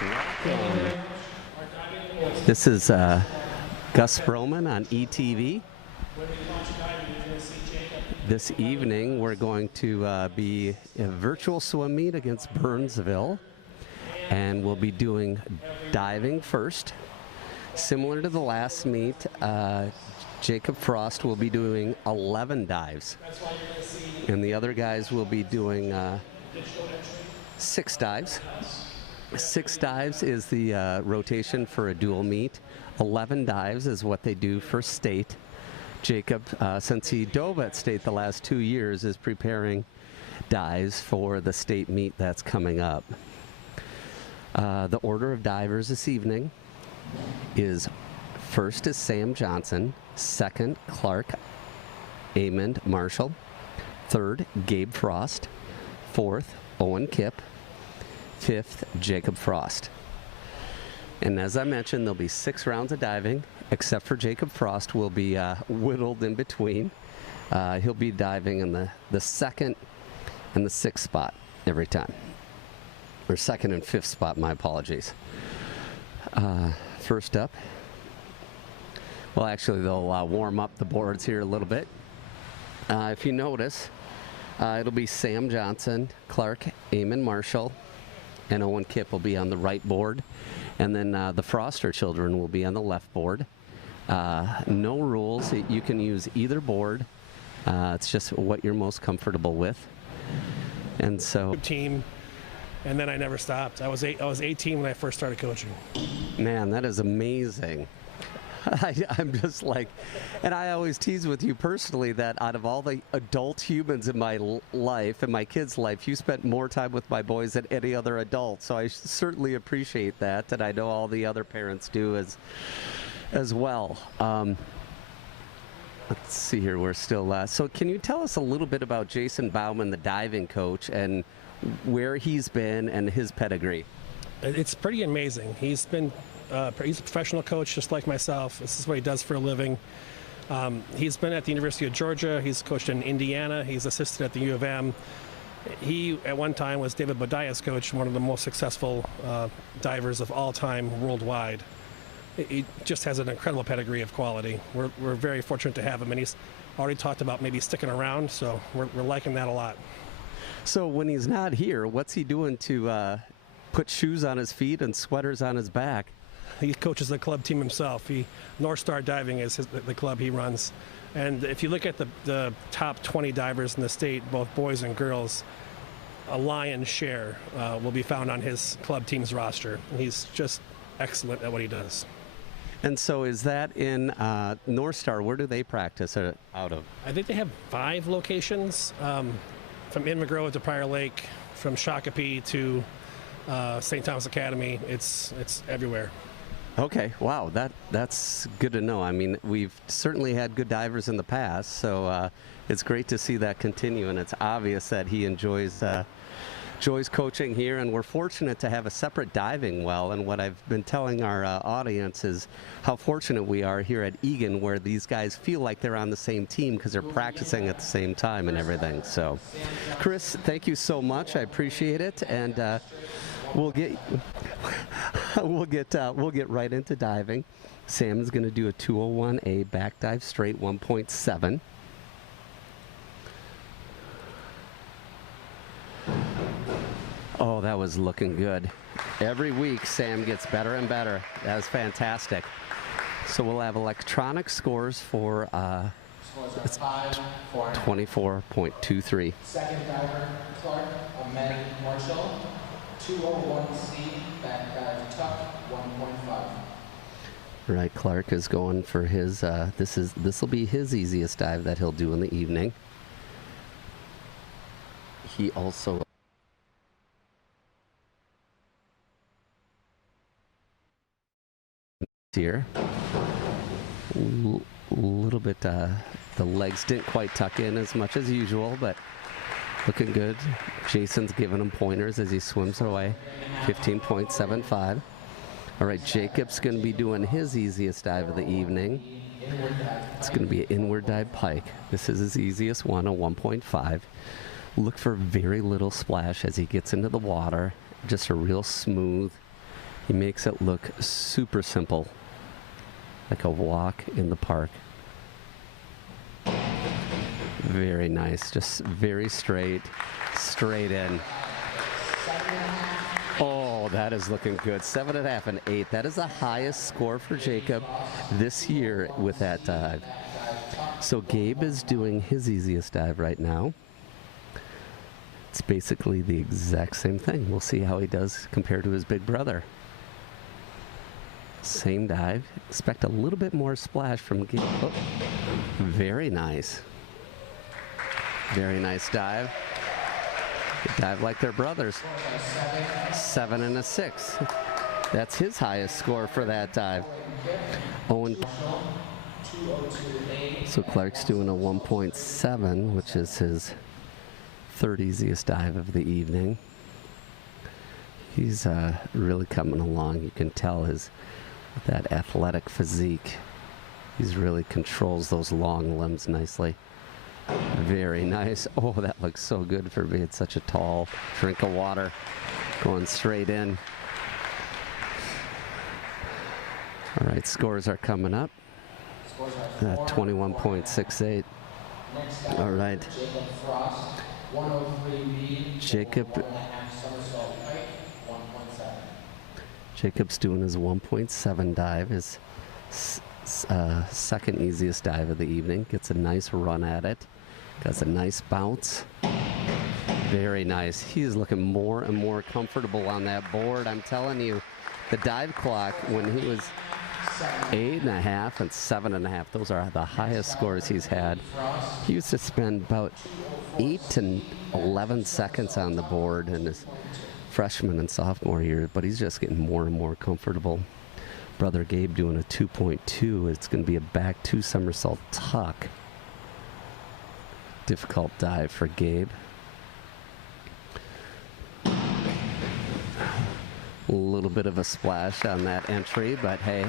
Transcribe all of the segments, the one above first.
Welcome. This is Gus Broman on ETV. This evening we're going to be a virtual swim meet against Burnsville, and we'll be doing diving first. Similar to the last meet, Jacob Frost will be doing 11 dives, and the other guys will be doing 6 dives. 6 dives is the rotation for a dual meet. 11 dives is what they do for state. Jacob, since he dove at state the last 2 years, is preparing dives for the state meet that's coming up. The order of divers this evening is: first is Sam Johnson, second Clark Amond Marshall, third Gabe Frost, fourth Owen Kipp, fifth Jacob Frost. And as I mentioned, there'll be 6 rounds of diving, except for Jacob Frost will be whittled in between. He'll be diving in the second and the 6th spot every time, or second and 5th spot, my apologies. First up, well, actually they'll warm up the boards here a little bit. If you notice, it'll be Sam Johnson, Clark Amon Marshall, and Owen Kipp will be on the right board, and then the Froster children will be on the left board. No rules. You can use either board. It's just what you're most comfortable with. And so team, and then I never stopped. I was 18 when I first started coaching. Man, that is amazing. I'm just like, and I always tease with you personally that out of all the adult humans in my life and my kids' life, you spent more time with my boys than any other adult. So I certainly appreciate that, and I know all the other parents do as well. Let's see here, we're still so can you tell us a little bit about Jason Bauman, the diving coach, and where he's been and his pedigree? It's pretty amazing. He's a professional coach just like myself. This is what he does for a living. He's been at the University of Georgia. He's coached in Indiana. He's assisted at the U of M. He, at one time, was David Bodia's coach, one of the most successful divers of all time worldwide. He just has an incredible pedigree of quality. We're very fortunate to have him, and he's already talked about maybe sticking around, so we're liking that a lot. So when he's not here, what's he doing to put shoes on his feet and sweaters on his back? He coaches the club team himself. North Star Diving is the club he runs. And if you look at the top 20 divers in the state, both boys and girls, a lion's share will be found on his club team's roster. He's just excellent at what he does. And so is that in North Star? Where do they practice out of? I think they have 5 locations, from Invergrove to Prior Lake, from Shakopee to St. Thomas Academy. It's everywhere. Okay, wow, that's good to know. I mean, we've certainly had good divers in the past, so it's great to see that continue, and it's obvious that he enjoys coaching here, and we're fortunate to have a separate diving well. And what I've been telling our audience is how fortunate we are here at Eagan, where these guys feel like they're on the same team because they're practicing at the same time and everything. So, Chris, thank you so much. I appreciate it, and we'll get right into diving. Sam is going to do a 201A back dive straight 1.7. Oh, that was looking good. Every week, Sam gets better and better. That was fantastic. So we'll have electronic scores for 24.23. Second diver, Clark Ahmed Marshall, 201C, back dive tuck, 1.5. Right, Clark is going for his, this will be his easiest dive that he'll do in the evening. He also here a little bit, the legs didn't quite tuck in as much as usual, but looking good. Jason's giving him pointers as he swims away. 15.75. All right, Jacob's going to be doing his easiest dive of the evening. It's going to be an inward dive pike. This is his easiest one, a 1.5. Look for very little splash as he gets into the water. Just a real smooth He makes it look super simple, like a walk in the park. Very nice, just very straight in. Oh, that is looking good. 7.5 and 8. That is the highest score for Jacob this year with that dive. So Gabe is doing his easiest dive right now. It's basically the exact same thing. We'll see how he does compared to his big brother. Same dive. Expect a little bit more splash from Gabe. Oh, very nice. Very nice dive. They dive like their brothers. 7 and a 6. That's his highest score for that dive. Owen. So Clark's doing a 1.7, which is his third easiest dive of the evening. He's really coming along. You can tell with that athletic physique. He's really controls those long limbs nicely. Very nice. Oh, that looks so good for being such a tall drink of water. Going straight in. All right, scores are coming up. 21.68. All right. Jacob's doing his 1.7 dive, his second easiest dive of the evening. Gets a nice run at it. Got a nice bounce. Very nice. He is looking more and more comfortable on that board. I'm telling you, the dive clock when he was 8.5 and 7.5, those are the highest scores he's had. He used to spend about 8 to 11 seconds on the board in his freshman and sophomore year, but he's just getting more and more comfortable. Brother Gabe doing a 2.2. It's going to be a back 2 somersault tuck. Difficult dive for Gabe. A little bit of a splash on that entry, but hey.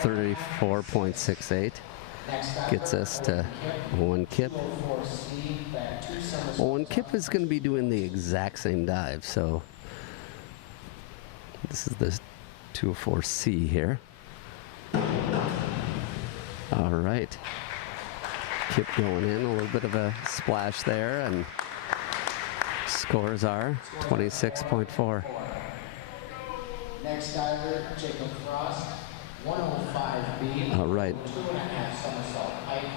34.68 gets us to Owen Kipp. Owen Kipp is going to be doing the exact same dive, so this is the 204C here. All right. Kipp going in, a little bit of a splash there, and scores are 26.4. Next diver, Jacob Frost, 105B. All right. 2.5 somersault height,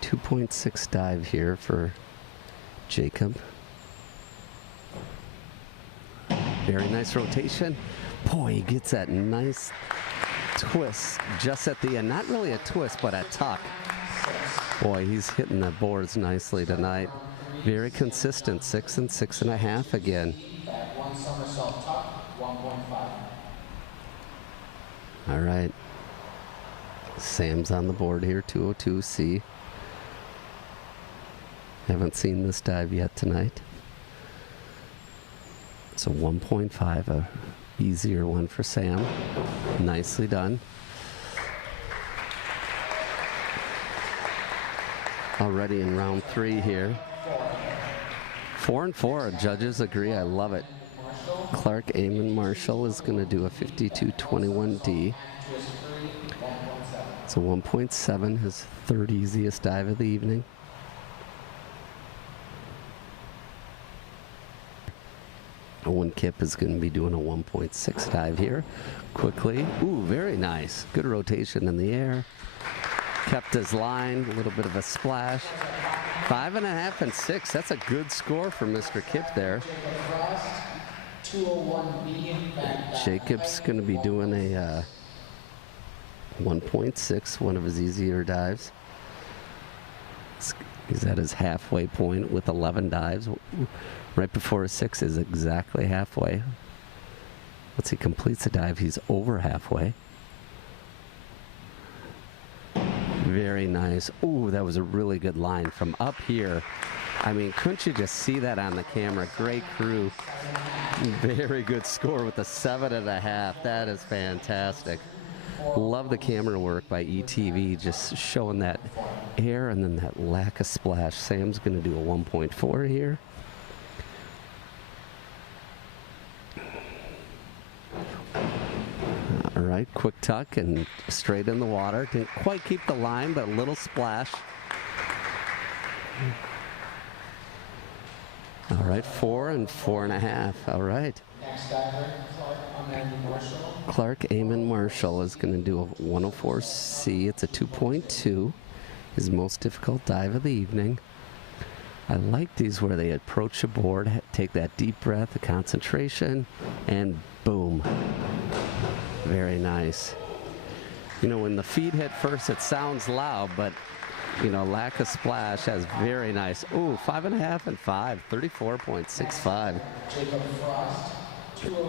2.6. 2.6 dive here for Jacob. Very nice rotation. Boy, he gets that nice twist just at the end. Not really a twist, but a tuck. Boy, he's hitting the boards nicely tonight. Very consistent, 6 and 6.5 again. One somersault tuck, 1.5. All right. Sam's on the board here, 202C. Haven't seen this dive yet tonight. So 1.5, a easier one for Sam. Nicely done. Already in round 3 here. 4 and 4, judges agree, I love it. Clark Eagan Marshall is going to do a 52.21D. So 1.7, his third easiest dive of the evening. Owen Kipp is going to be doing a 1.6 dive here. Quickly. Ooh, very nice. Good rotation in the air. Kept his line, a little bit of a splash. 5.5 and 6. That's a good score for Mr. Kipp there. Jacob's going to be doing a 1.6, one of his easier dives. He's at his halfway point with 11 dives. Right before his 6 is exactly halfway. Once he completes the dive, he's over halfway. Very nice. Ooh, that was a really good line from up here. I mean, couldn't you just see that on the camera? Great crew. Very good score with a 7.5. That is fantastic. Love the camera work by ETV, just showing that air and then that lack of splash. Sam's going to do a 1.4 here. All right, quick tuck and straight in the water. Didn't quite keep the line, but a little splash. All right, 4 and 4.5. All right. Next diver, Clark Amon Marshall is going to do a 104C. It's a 2.2. His most difficult dive of the evening. I like these where they approach the board, take that deep breath, the concentration, and boom. Very nice. You know, when the feet hit first, it sounds loud, but, you know, lack of splash has very nice. Ooh, 5.5 and 5, 34.65. Jacob Frost,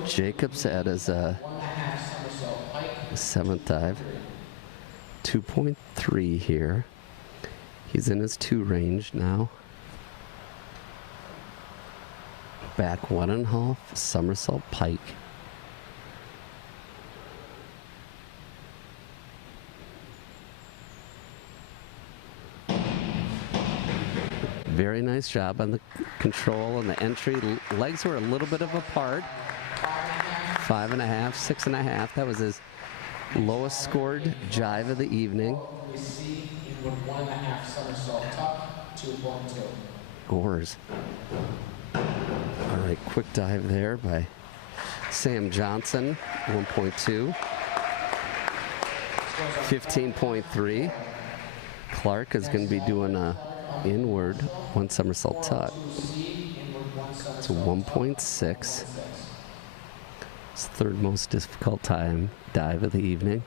Jacob's at his 1.5 somersault pike. 7th dive. 2.3 here. He's in his 2 range now. Back 1.5 somersault pike. Very nice job on the control and the entry. Legs were a little bit of apart. 5.5, 6.5. That was his lowest scored jive of the evening. Receive inward 1.5 somersault tuck, 2.2. Gores. All right, quick dive there by Sam Johnson, 1.2. 15.3. Clark is going to be doing a inward 1 somersault tuck. It's a 1.6. It's the 3rd most difficult dive of the evening.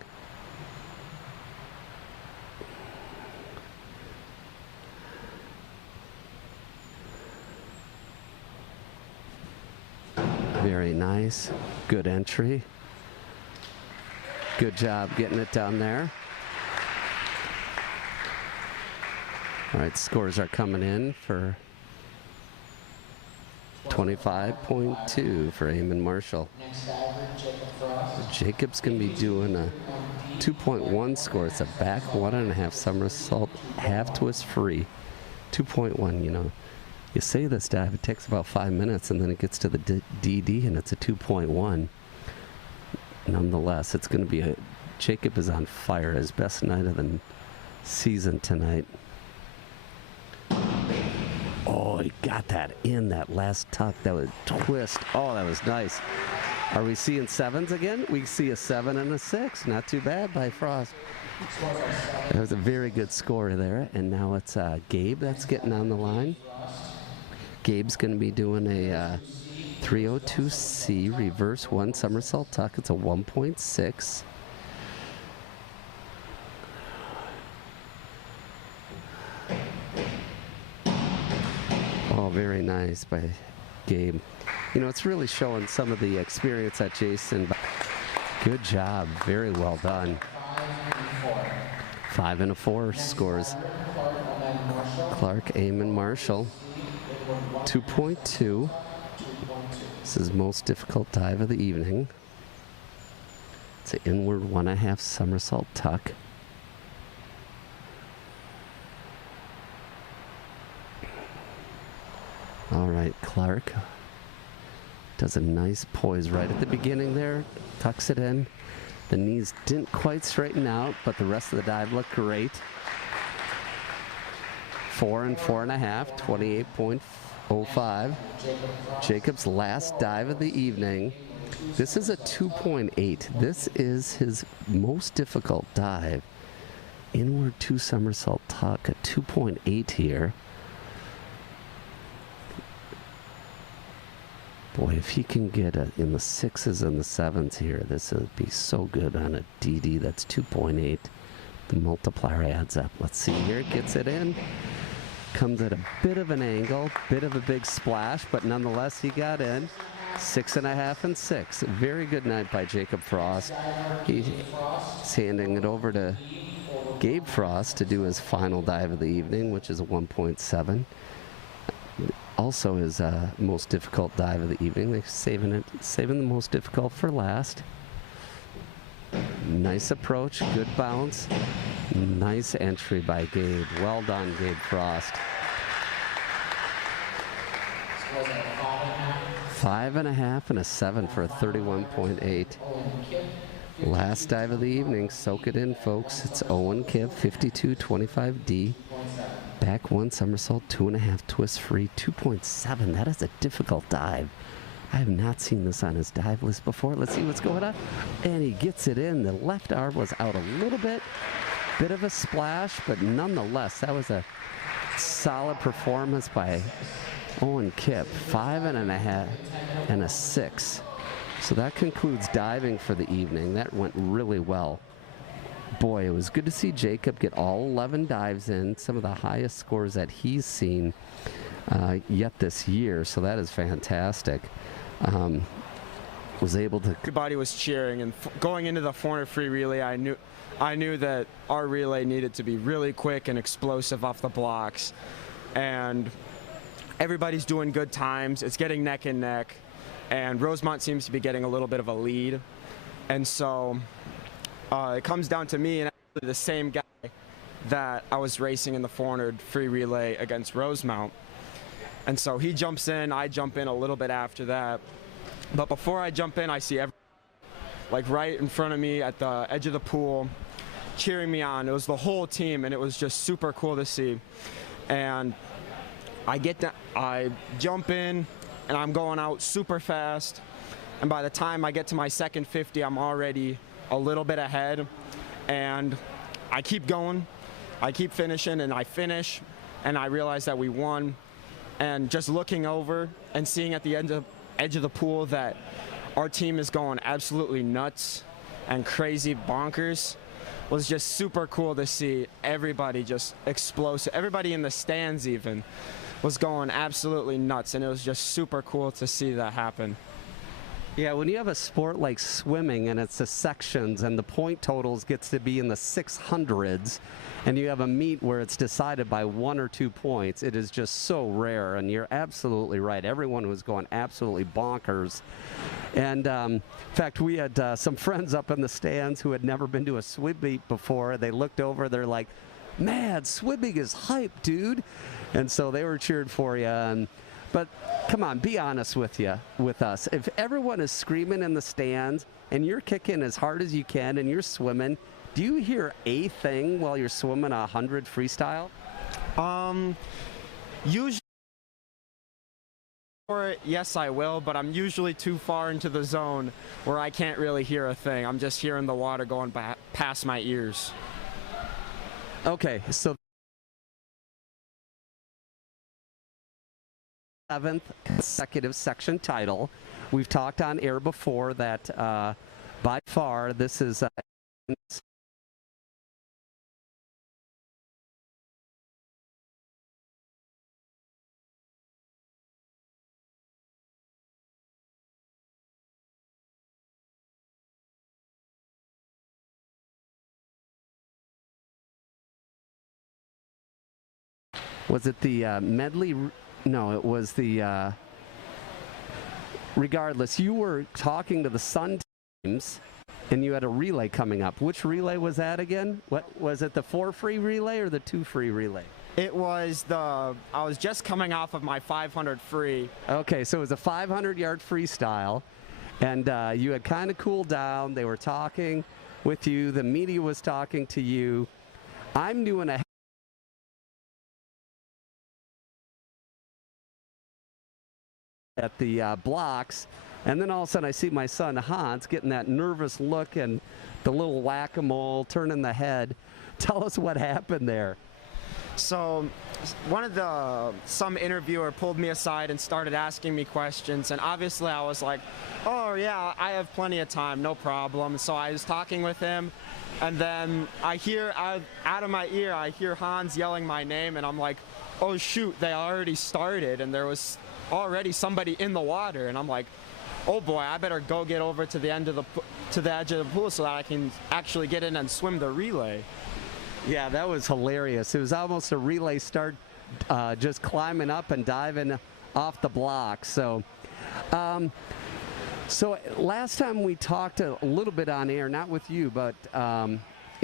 Very nice. Good entry. Good job getting it down there. All right, scores are coming in for 25.2 for Amon Marshall. Next diver, Jacob Frost. Jacob's going to be doing a 2.1 score. It's a back 1.5 somersault, half twist free. 2.1, you know. You say this dive, it takes about 5 minutes, and then it gets to the DD, and it's a 2.1. Nonetheless, it's going to be a... Jacob is on fire. His best night of the season tonight. Oh, he got that in that last tuck. That was twist. Oh, that was nice. Are we seeing 7s again? We see a 7 and a 6. Not too bad by Frost. That was a very good score there. And now it's Gabe that's getting on the line. Gabe's going to be doing a 302C reverse 1 somersault tuck. It's a 1.6. Oh, very nice by Gabe. You know, it's really showing some of the experience that Jason. Good job. Very well done. 5 and a 4 scores. Clark Amon Marshall. 2.2. This is most difficult dive of the evening. It's an inward 1.5 somersault tuck. All right, Clark does a nice poise right at the beginning there, tucks it in. The knees didn't quite straighten out, but the rest of the dive looked great. 4 and 4.5, 28.05. Jacob's last dive of the evening. This is a 2.8. This is his most difficult dive. Inward 2 somersault tuck, a 2.8 here. Boy, if he can get it in the 6s and the 7s here, this would be so good on a DD. That's 2.8. The multiplier adds up. Let's see here. Gets it in. Comes at a bit of an angle, bit of a big splash, but nonetheless he got in. 6.5 and 6. Very good night by Jacob Frost. He's handing it over to Gabe Frost to do his final dive of the evening, which is a 1.7. Also his most difficult dive of the evening. They're saving the most difficult for last. Nice approach, good bounce. Nice entry by Gabe. Well done, Gabe Frost. Scores at 5.5 and a 7 for a 31.8. Owen Kipp, Last dive of the evening. Soak it in, folks. It's Owen Kipp, 52.25D. Back one somersault, 2.5 twist free, 2.7. That is a difficult dive. I have not seen this on his dive list before. Let's see what's going on. And he gets it in. The left arm was out a little bit. Bit of a splash, but nonetheless, that was a solid performance by Owen Kipp. 5.5 and a 6. So that concludes diving for the evening. That went really well. Boy, it was good to see Jacob get all 11 dives in, some of the highest scores that he's seen yet this year. So that is fantastic. Was able to. Everybody was cheering, and going into the 400 free relay, I knew that our relay needed to be really quick and explosive off the blocks, and everybody's doing good times. It's getting neck and neck, and Rosemont seems to be getting a little bit of a lead, and so it comes down to me and actually the same guy that I was racing in the 400 free relay against Rosemount. And so he jumps in, I jump in a little bit after that. But before I jump in, I see like right in front of me at the edge of the pool, cheering me on. It was the whole team, and it was just super cool to see. And I jump in, and I'm going out super fast. And by the time I get to my second 50, I'm already a little bit ahead. And I keep going, I keep finishing, and I finish, and I realize that we won. And just looking over and seeing at the edge of the pool that our team is going absolutely nuts and crazy bonkers was just super cool to see. Everybody just explosive. Everybody in the stands even was going absolutely nuts, and it was just super cool to see that happen. Yeah, when you have a sport like swimming and it's the sections and the point totals gets to be in the 600s, and you have a meet where it's decided by 1 or 2 points, it is just so rare. And you're absolutely right. Everyone was going absolutely bonkers. And in fact, we had some friends up in the stands who had never been to a swim meet before. They looked over, they're like, man, swimming is hype, dude. And so they were cheered for you. But come on, be honest with us. If everyone is screaming in the stands and you're kicking as hard as you can and you're swimming, do you hear a thing while you're swimming 100 freestyle? Usually, yes, I will, but I'm usually too far into the zone where I can't really hear a thing. I'm just hearing the water going past my ears. Okay, so 7th consecutive section title. We've talked on air before that by far this is was it the medley? No, it was the, regardless, you were talking to the Sun teams and you had a relay coming up. Which relay was that again? What was it, the 4 free relay or the 2 free relay? It was I was just coming off of my 500 free. Okay, so it was a 500-yard freestyle, and you had kind of cooled down. They were talking with you. The media was talking to you. I'm doing a at the blocks, and then all of a sudden I see my son Hans getting that nervous look and the little whack-a-mole turning the head. Tell us what happened there. So some interviewer pulled me aside and started asking me questions, and obviously I was like, oh yeah, I have plenty of time, no problem. So I was talking with him, and then I hear out of my ear, I hear Hans yelling my name, and I'm like, oh shoot, they already started, and there was already somebody in the water, and I'm like, oh boy, I better go get over to the edge of the pool so that I can actually get in and swim the relay. Yeah, that was hilarious. It was almost a relay start, just climbing up and diving off the block. So last time we talked a little bit on air, not with you, but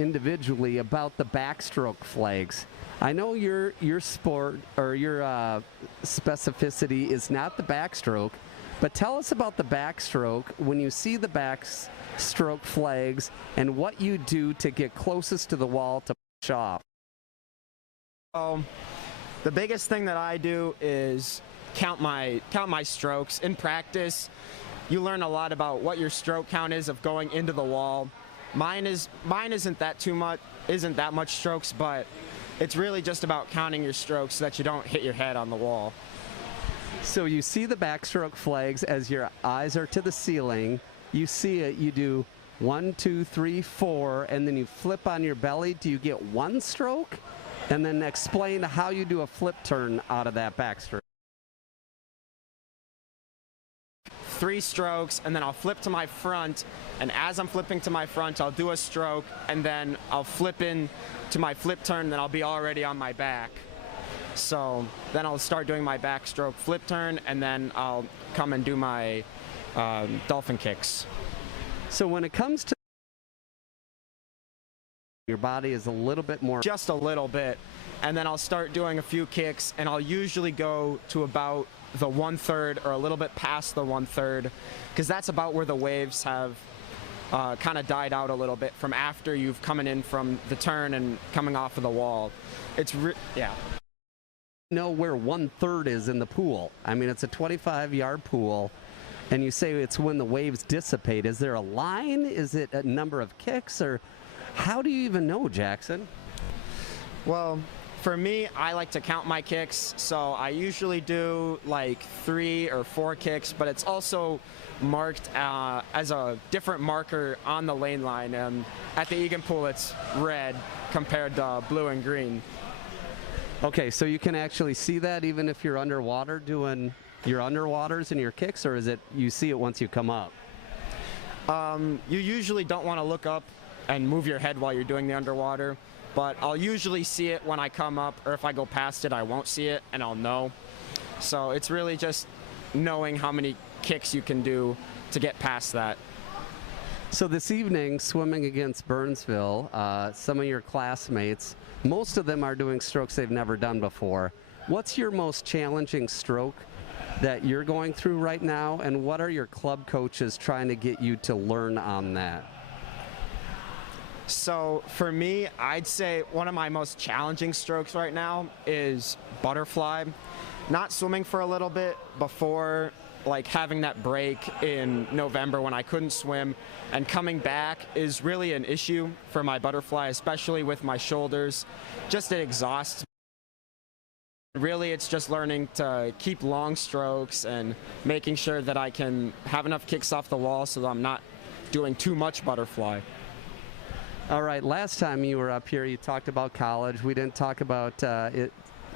individually about the backstroke flags. I know your sport or your specificity is not the backstroke, but tell us about the backstroke when you see the backstroke flags and what you do to get closest to the wall to push off. The biggest thing that I do is count my strokes. In practice, you learn a lot about what your stroke count is of going into the wall. Mine isn't that much strokes, but it's really just about counting your strokes so that you don't hit your head on the wall. So you see the backstroke flags as your eyes are to the ceiling. You see it, you do 1, 2, 3, 4, and then you flip on your belly. Do you get one stroke? And then explain how you do a flip turn out of that backstroke. 3 strokes, and then I'll flip to my front, and as I'm flipping to my front, I'll do a stroke, and then I'll flip in to my flip turn, and then I'll be already on my back. So then I'll start doing my backstroke flip turn, and then I'll come and do my dolphin kicks. So when it comes to your body is a little bit more, just a little bit, and then I'll start doing a few kicks, and I'll usually go to about the 1/3 or a little bit past the 1/3, because that's about where the waves have kind of died out a little bit from after you've coming in from the turn and coming off of the wall. Yeah. Know where 1/3 is in the pool. I mean, it's a 25-yard pool, and you say it's when the waves dissipate. Is there a line? Is it a number of kicks, or how do you even know, Jackson? Well, for me, I like to count my kicks, so I usually do like 3 or 4 kicks, but it's also marked as a different marker on the lane line. At the Eagan pool, it's red compared to blue and green. Okay, so you can actually see that even if you're underwater doing your underwaters and your kicks, or is it you see it once you come up? You usually don't want to look up and move your head while you're doing the underwater, but I'll usually see it when I come up, or if I go past it, I won't see it, and I'll know. So it's really just knowing how many kicks you can do to get past that. So this evening, swimming against Burnsville, some of your classmates, most of them are doing strokes they've never done before. What's your most challenging stroke that you're going through right now, and what are your club coaches trying to get you to learn on that? So for me, I'd say one of my most challenging strokes right now is butterfly. Not swimming for a little bit before, like having that break in November when I couldn't swim, and coming back is really an issue for my butterfly, especially with my shoulders. Just it exhausts. Really, it's just learning to keep long strokes and making sure that I can have enough kicks off the wall so that I'm not doing too much butterfly. All right, last time you were up here, you talked about college. We didn't talk about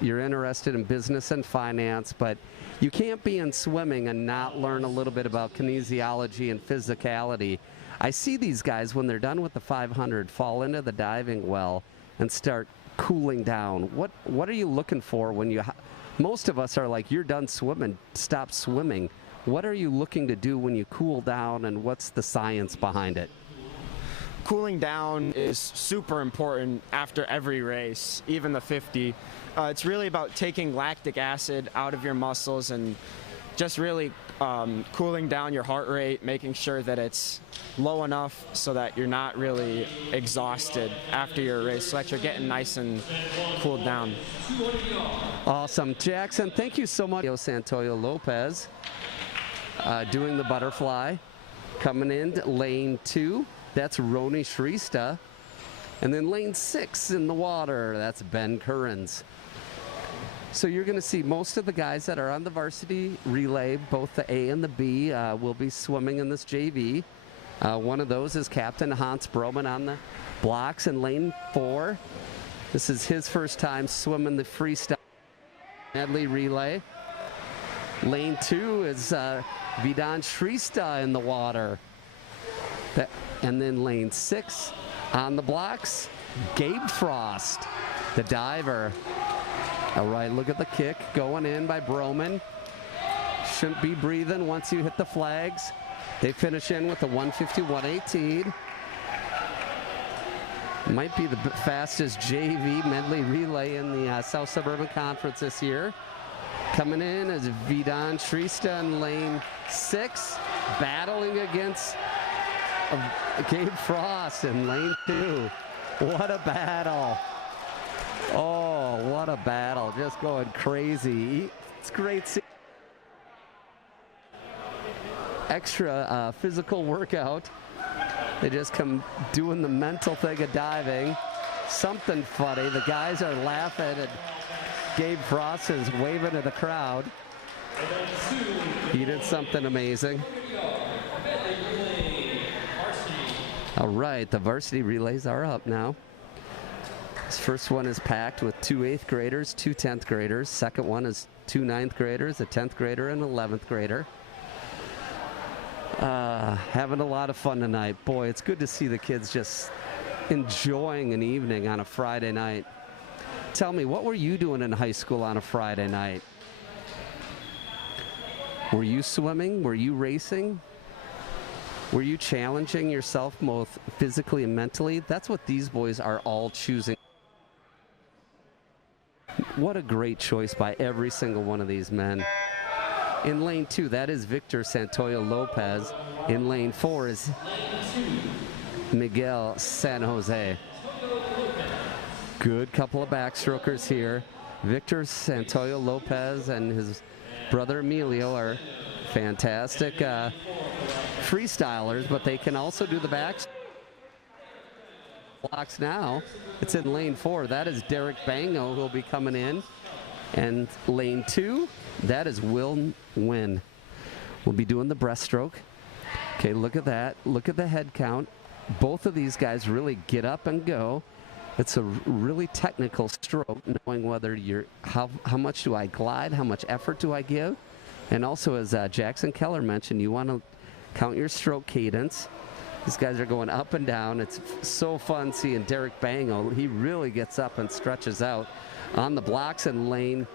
you're interested in business and finance, but you can't be in swimming and not learn a little bit about kinesiology and physicality. I see these guys, when they're done with the 500, fall into the diving well and start cooling down. What are you looking for when you, most of us are like, you're done swimming, stop swimming. What are you looking to do when you cool down, and what's the science behind it? Cooling down is super important after every race, even the 50. It's really about taking lactic acid out of your muscles and just really cooling down your heart rate, making sure that it's low enough so that you're not really exhausted after your race, so that you're getting nice and cooled down. Awesome. Jackson, thank you so much. Santoyo Lopez doing the butterfly. Coming in lane 2. That's Roni Shrista. And then lane 6 in the water, that's Ben Currens. So you're going to see most of the guys that are on the varsity relay, both the A and the B, will be swimming in this JV. One of those is Captain Hans Broman on the blocks in lane 4. This is his first time swimming the freestyle medley relay. Lane 2 is Vidan Shrista in the water. And then lane 6 on the blocks, Gabe Frost, the diver. All right, look at the kick going in by Broman. Shouldn't be breathing once you hit the flags. They finish in with a 150-118. Might be the fastest JV medley relay in the South Suburban Conference this year. Coming in is Vidon Shrista in lane 6, battling against Gabe Frost in lane 2. What a battle. Oh, what a battle. Just going crazy. It's great seeing extra physical workout. They just come doing the mental thing of diving. Something funny. The guys are laughing and Gabe Frost is waving to the crowd. He did something amazing. All right, the varsity relays are up now. This first one is packed with 2 8th graders, 2 10th graders. Second one is 2 9th graders, a 10th grader, and an 11th grader. Having a lot of fun tonight. Boy, it's good to see the kids just enjoying an evening on a Friday night. Tell me, what were you doing in high school on a Friday night? Were you swimming? Were you racing? Were you challenging yourself both physically and mentally? That's what these boys are all choosing. What a great choice by every single one of these men. In lane 2, that is Victor Santoyo Lopez. In lane 4 is Miguel San Jose. Good couple of backstrokers here. Victor Santoyo Lopez and his brother Emilio are fantastic freestylers, but they can also do the back blocks now. It's in lane 4. That is Derek Bango who will be coming in. And lane 2, that is Will Wynn. We'll be doing the breaststroke. Okay, look at that. Look at the head count. Both of these guys really get up and go. It's a really technical stroke, knowing whether you're, how much do I glide, how much effort do I give? And also, as Jackson Keller mentioned, you want to count your stroke cadence. These guys are going up and down. It's so fun seeing Derek Bango. He really gets up and stretches out. On the blocks in lane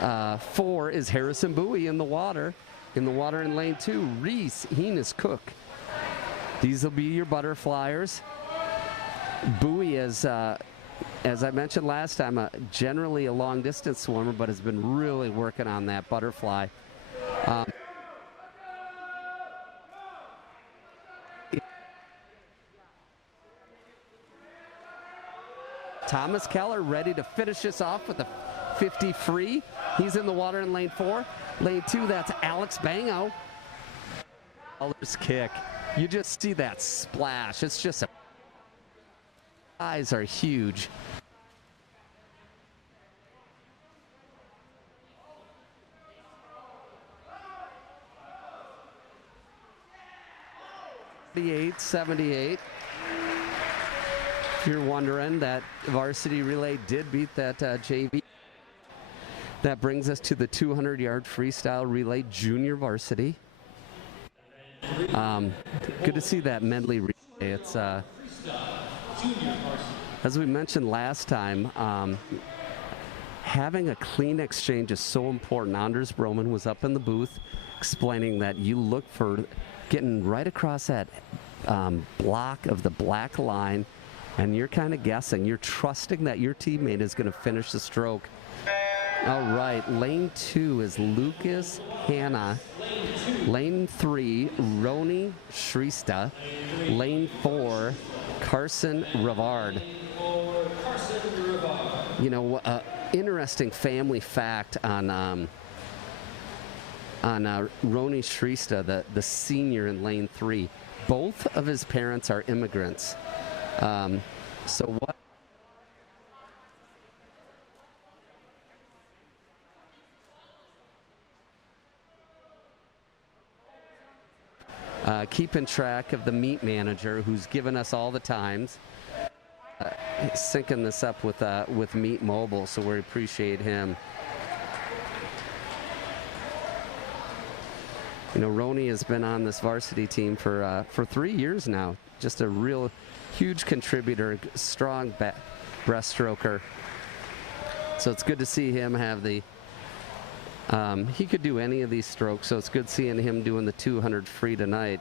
4 is Harrison Bowie in the water. In the water in lane 2, Reese Heenis Cook. These will be your butterflyers. Bowie is, as I mentioned last time, generally a long distance swimmer, but has been really working on that butterfly. Thomas Keller ready to finish this off with a 50 free. He's in the water in lane 4. Lane 2, that's Alex Bango. Keller's kick. You just see that splash. It's just a... eyes are huge. $78.78. If you're wondering, that varsity relay did beat that JV. That brings us to the 200-yard freestyle relay junior varsity. Good to see that medley relay. It's as we mentioned last time, having a clean exchange is so important. Anders Broman was up in the booth explaining that you look for getting right across that block of the black line, and you're kind of guessing. You're trusting that your teammate is going to finish the stroke. All right, lane 2 is Lucas Hanna. Lane 3, Roni Shrista. Lane 4, Carson Rivard. You know, interesting family fact on Roni Shrista, the senior in lane 3. Both of his parents are immigrants. So what? Keeping track of the meet manager, who's given us all the times, syncing this up with Meet Mobile, so we appreciate him. You know, Roni has been on this varsity team for 3 years now. Just a real huge contributor, strong breaststroker. So it's good to see him have the. He could do any of these strokes, so it's good seeing him doing the 200 free tonight.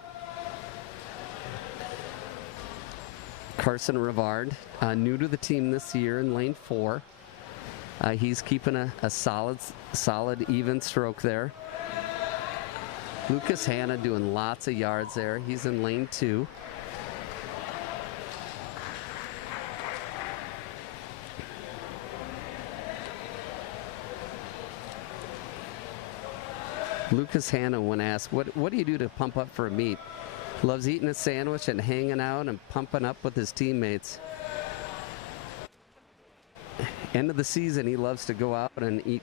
Carson Rivard, new to the team this year in lane 4. He's keeping a solid even stroke there. Lucas Hanna doing lots of yards there. He's in lane 2. Lucas Hanna, when asked, what do you do to pump up for a meet? Loves eating a sandwich and hanging out and pumping up with his teammates. End of the season, he loves to go out and eat.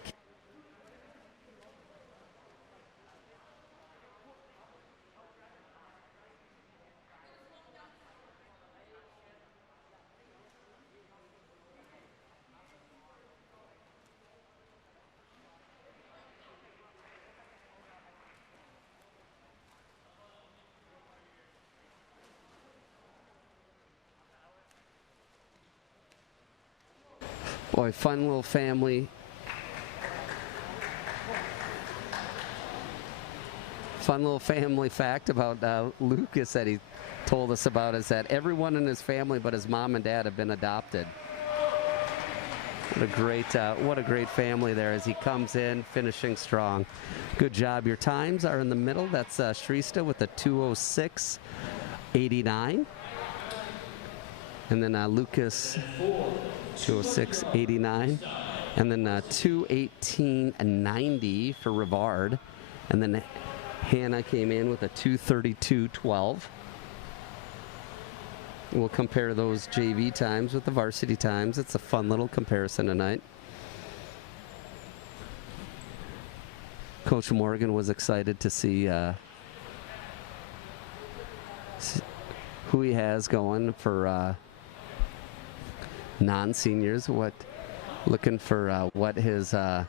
Boy, fun little family. Fun little family fact about Lucas that he told us about is that everyone in his family but his mom and dad have been adopted. What a great family there as he comes in finishing strong. Good job. Your times are in the middle. That's Shrista with a 2:06.89. And then Lucas 2:06.89, and then 2:18.90 for Rivard, and then Hannah came in with a 2:32.12. We'll compare those JV times with the varsity times. It's a fun little comparison tonight. Coach Morgan was excited to see who he has going for non-seniors, looking for what his the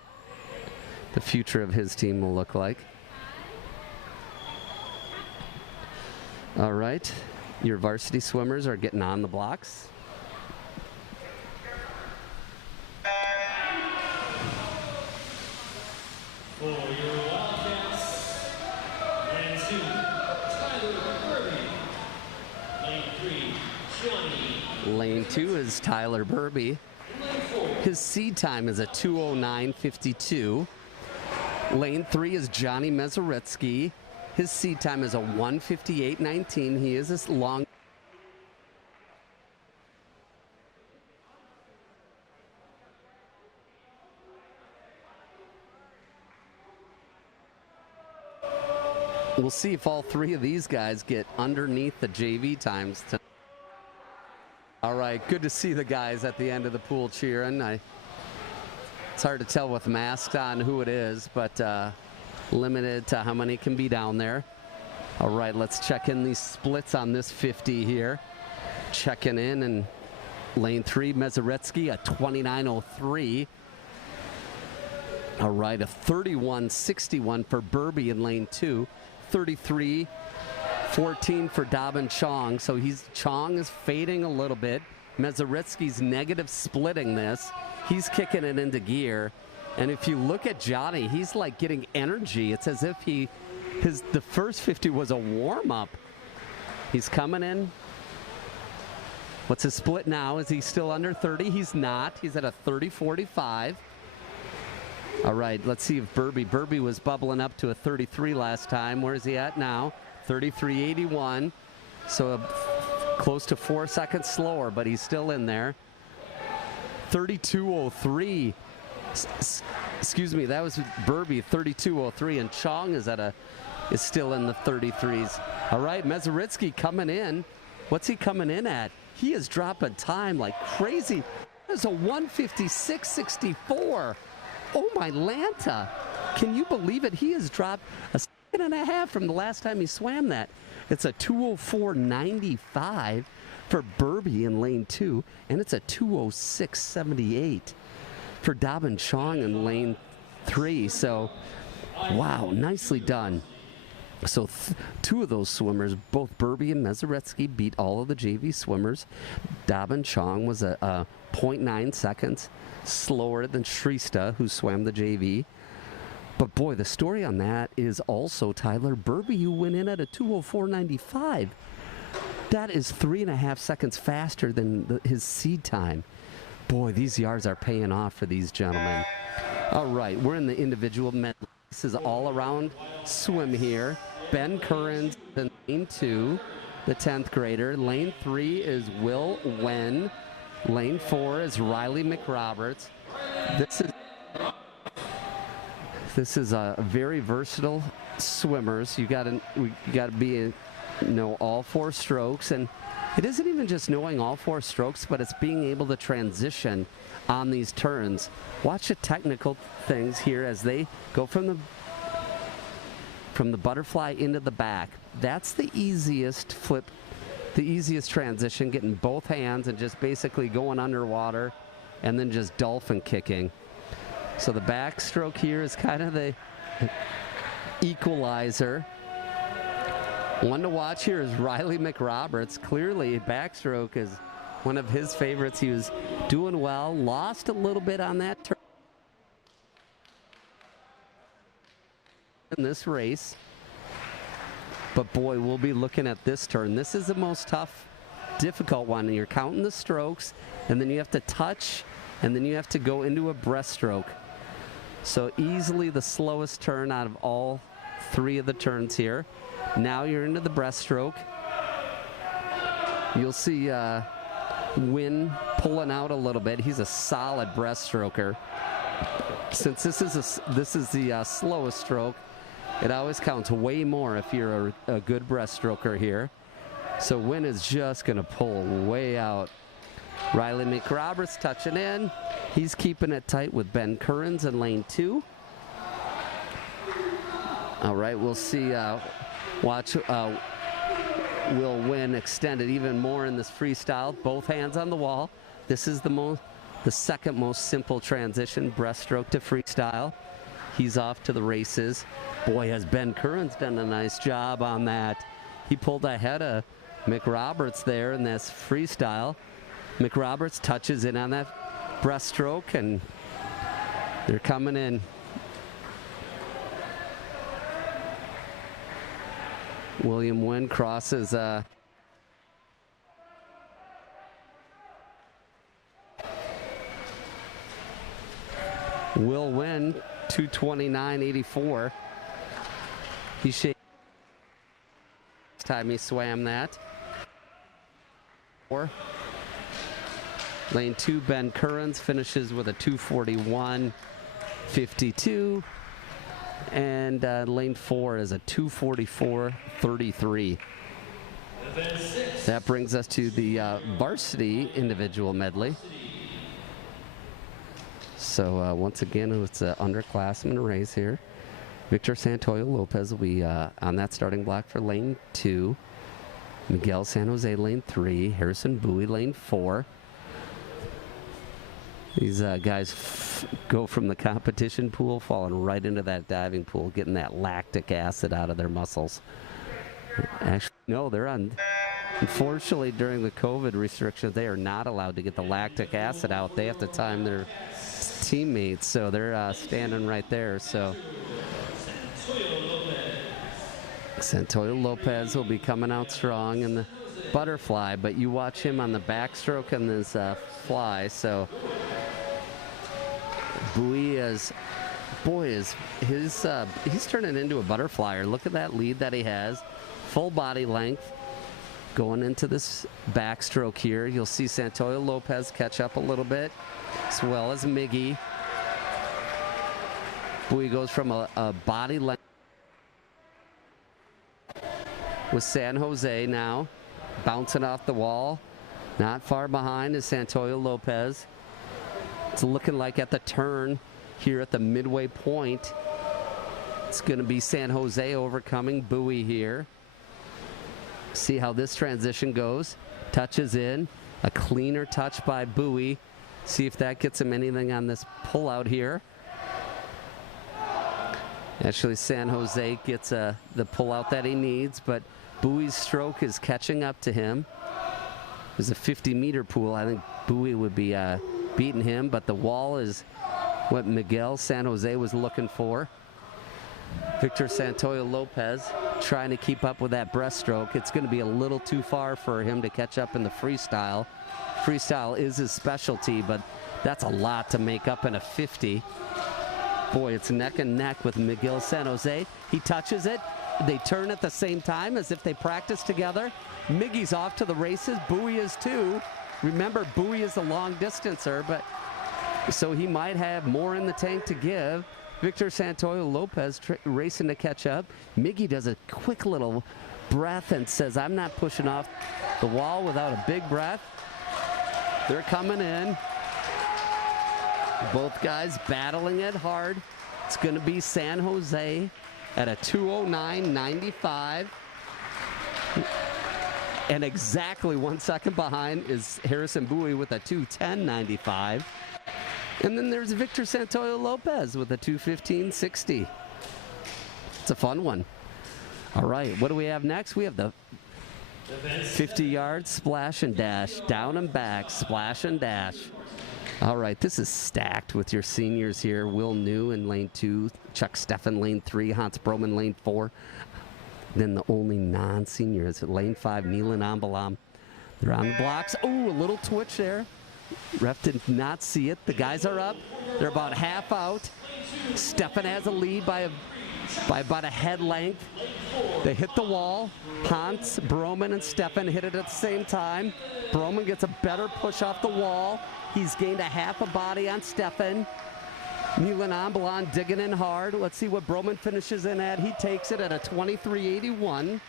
future of his team will look like. All right, your varsity swimmers are getting on the blocks. For your Wildcats, lane 2, Tyler Burby. Lane 3, Johnny. Lane 2 is Tyler Burby. His seed time is a 2:09.52. Lane 3 is Johnny Mezaretsky. His seed time is a 1:58.19. He is this long. We'll see if all 3 of these guys get underneath the JV times tonight. All right, good to see the guys at the end of the pool cheering. It's hard to tell with masks on who it is, but limited to how many can be down there. All right, let's check in these splits on this 50 here. Checking in lane 3, Mezaretsky, a 29.03. All right, a 31.61 for Burby in lane 2. 33.14 for Dobbin Chong. So Chong is fading a little bit. Mezaretsky's negative splitting this. He's kicking it into gear. And if you look at Johnny, he's like getting energy. It's as if the first 50 was a warm-up. He's coming in. What's his split now? Is he still under 30? He's not. He's at a 30.45. All right, let's see if Burby was bubbling up to a 33 last time. Where is he at now? 33.81. So close to 4 seconds slower, but he's still in there. 32.03. Excuse me, that was Burby, 32.03, and Chong is still in the 33s. All right, Mezaretsky coming in. What's he coming in at? He is dropping time like crazy. There's a 1:56.64. Oh my Lanta. Can you believe it? He has dropped a second and a half from the last time he swam that. It's a 2:04.95 for Burby in lane 2, and it's a 2:06.78 for Dobbin Chong in lane 3. So, wow, nicely done. So 2 of those swimmers, both Burby and Mezaretsky, beat all of the JV swimmers. Dobbin Chong was a 0.9 seconds slower than Shrista, who swam the JV. But boy, the story on that is also Tyler Burby, who went in at a 2:04.95. That is 3.5 seconds faster than his seed time. Boy, these yards are paying off for these gentlemen. All right, we're in the individual medley. This is all around swim here. Ben Curran's in lane 2, the 10th grader. Lane 3 is Will Wen. Lane 4 is Riley McRoberts. This is a very versatile swimmers. You got to be know all 4 strokes, and it isn't even just knowing all 4 strokes, but it's being able to transition on these turns. Watch the technical things here as they go from the butterfly into the back. That's the easiest flip, the easiest transition, getting both hands and just basically going underwater and then just dolphin kicking. So the backstroke here is kind of the equalizer. One to watch here is Riley McRoberts. Clearly, backstroke is one of his favorites. He was doing well, lost a little bit on that turn in this race. But boy, we'll be looking at this turn. This is the most tough, difficult one. And you're counting the strokes, and then you have to touch, and then you have to go into a breaststroke. So easily the slowest turn out of all 3 of the turns here. Now you're into the breaststroke. You'll see Wynn pulling out a little bit. He's a solid breaststroker. Since this is the slowest stroke, it always counts way more if you're a good breaststroker here. So Wynn is just going to pull way out. Riley McRoberts touching in. He's keeping it tight with Ben Currens in lane 2. All right, we'll see. Watch Will Win extend it even more in this freestyle. Both hands on the wall. This is the second most simple transition, breaststroke to freestyle. He's off to the races. Boy, has Ben Curran's done a nice job on that. He pulled ahead of McRoberts there in this freestyle. McRoberts touches in on that breaststroke, and they're coming in. William Wynn crosses Will Wynn, 2:29.84. He shakes time he swam that. Lane 2, Ben Currens finishes with a 2:41.52. And lane 4 is a 2:44.33. That brings us to the varsity individual medley. So once again, it's an underclassman race here. Victor Santoyo Lopez will be on that starting block for lane 2. Miguel San Jose lane 3. Harrison Bowie lane 4. These guys go from the competition pool, falling right into that diving pool, getting that lactic acid out of their muscles. Actually, no, they're on. Unfortunately, during the COVID restrictions, they are not allowed to get the lactic acid out. They have to time their teammates, so they're standing right there. So Santoyo Lopez will be coming out strong in the butterfly, but you watch him on the backstroke and this fly. So Bowie is, he's turning into a butterflyer. Look at that lead that he has, full body length. Going into this backstroke here, you'll see Santoyo Lopez catch up a little bit, as well as Miggy. Bowie goes from a body length with San Jose now, bouncing off the wall. Not far behind is Santoyo Lopez. It's looking like at the turn here at the midway point, it's going to be San Jose overcoming Bowie here. See how this transition goes. Touches in. A cleaner touch by Bowie. See if that gets him anything on this pullout here. Actually, San Jose gets the pullout that he needs, but Bowie's stroke is catching up to him. There's a 50-meter pool. I think Bowie would be beating him, but the wall is what Miguel San Jose was looking for. Victor Santoyo Lopez trying to keep up with that breaststroke. It's going to be a little too far for him to catch up in the freestyle. Freestyle is his specialty, but that's a lot to make up in a 50. Boy, it's neck and neck with Miguel San Jose. He touches it. They turn at the same time as if they practice together. Miggy's off to the races. Bowie is too. Remember, Bowie is a long distancer, but so he might have more in the tank to give. Victor Santoyo Lopez racing to catch up. Miggy does a quick little breath and says, I'm not pushing off the wall without a big breath. They're coming in. Both guys battling it hard. It's going to be San Jose at a 2:09.95. And exactly 1 second behind is Harrison Bowie with a 2:10.95. And then there's Victor Santoyo Lopez with a 2:15.60. It's a fun one. All right, what do we have next? We have the 50-yard splash and dash, down and back, splash and dash. All right, this is stacked with your seniors here. Will New in lane 2, Chuck Steffen lane 3, Hans Broman lane 4. Then the only non-senior is at lane 5, Neelan Ambalam. They're on the blocks. Oh, a little twitch there. Ref did not see it. The guys are up. They're about half out. Steffen has a lead by about a head length. They hit the wall. Hans, Broman, and Steffen hit it at the same time. Broman gets a better push off the wall. He's gained a half a body on Steffen. Neelan Ambalan digging in hard. Let's see what Broman finishes in at. He takes it at a 23.81.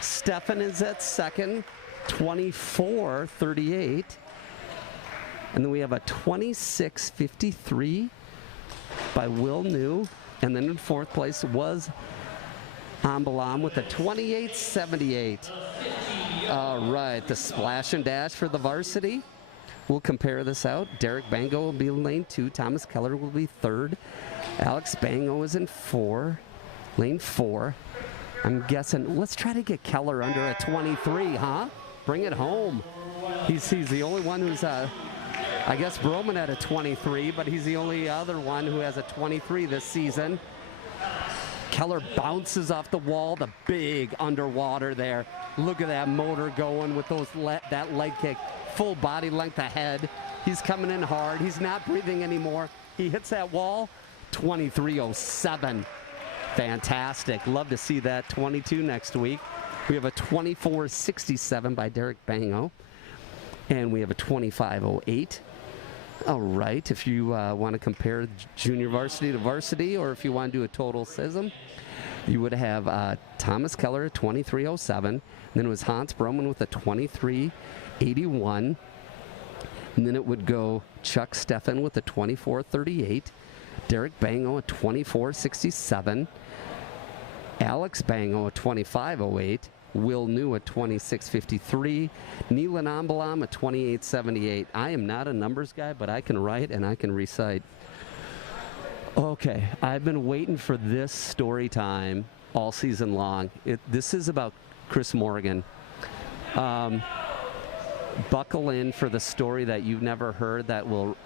Steffen is at second, 24.38. And then we have a 26.53 by Will New. And then in fourth place was Ambalam with a 28.78. All right, the splash and dash for the varsity. We'll compare this out. Derek Bango will be in lane 2. Thomas Keller will be third. Alex Bango is in lane 4. I'm guessing, let's try to get Keller under a 23, huh? Bring it home. He's the only one who's, I guess Broman had a 23, but he's the only other one who has a 23 this season. Keller bounces off the wall, the big underwater there. Look at that motor going with that leg kick. Full body length ahead. He's coming in hard. He's not breathing anymore. He hits that wall, 23.07. Fantastic. Love to see that 22 next week. We have a 24.67 by Derek Bango. And we have a 25.08. All right, if you want to compare junior varsity to varsity, or if you want to do a total SISM, you would have Thomas Keller at 23.07. Then it was Hans Broman with a 23.81. And then it would go Chuck Steffen with a 24.38. Derek Bango at 24.67. Alex Bango at 25.08. Will New at 26.53. Neelan Ambalam at 28.78. I am not a numbers guy, but I can write and I can recite. Okay, I've been waiting for this story time all season long. This is about Chris Morgan. Buckle in for the story that you've never heard that will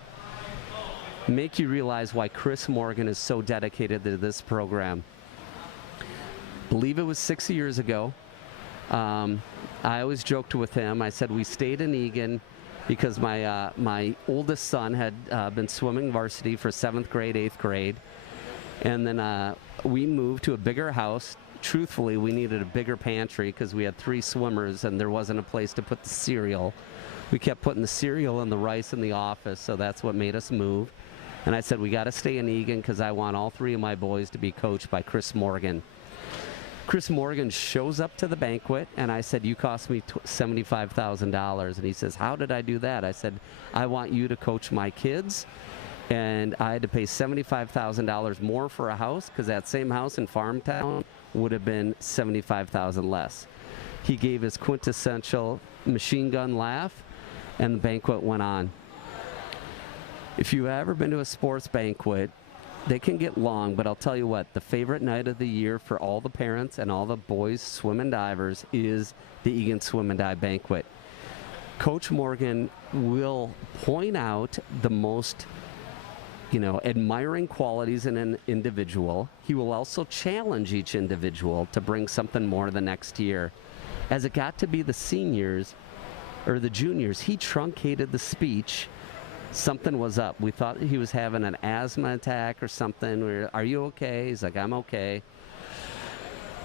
make you realize why Chris Morgan is so dedicated to this program. Believe it was 6 years ago. I always joked with him. I said we stayed in Eagan because my oldest son had been swimming varsity for 7th grade, 8th grade. And then we moved to a bigger house. Truthfully, we needed a bigger pantry because we had 3 swimmers and there wasn't a place to put the cereal. We kept putting the cereal and the rice in the office, so that's what made us move. And I said, we got to stay in Eagan because I want all 3 of my boys to be coached by Chris Morgan. Chris Morgan shows up to the banquet, and I said, you cost me $75,000. And he says, how did I do that? I said, I want you to coach my kids. And I had to pay $75,000 more for a house because that same house in Farmtown would have been $75,000 less. He gave his quintessential machine gun laugh, and the banquet went on. If you've ever been to a sports banquet, they can get long, but I'll tell you what, the favorite night of the year for all the parents and all the boys swim and divers is the Eagan Swim and Dive Banquet. Coach Morgan will point out the most admiring qualities in an individual. He will also challenge each individual to bring something more the next year. As it got to be the seniors or the juniors, he truncated the speech. Something was up. We thought he was having an asthma attack or something. Are you okay? He's like, I'm okay.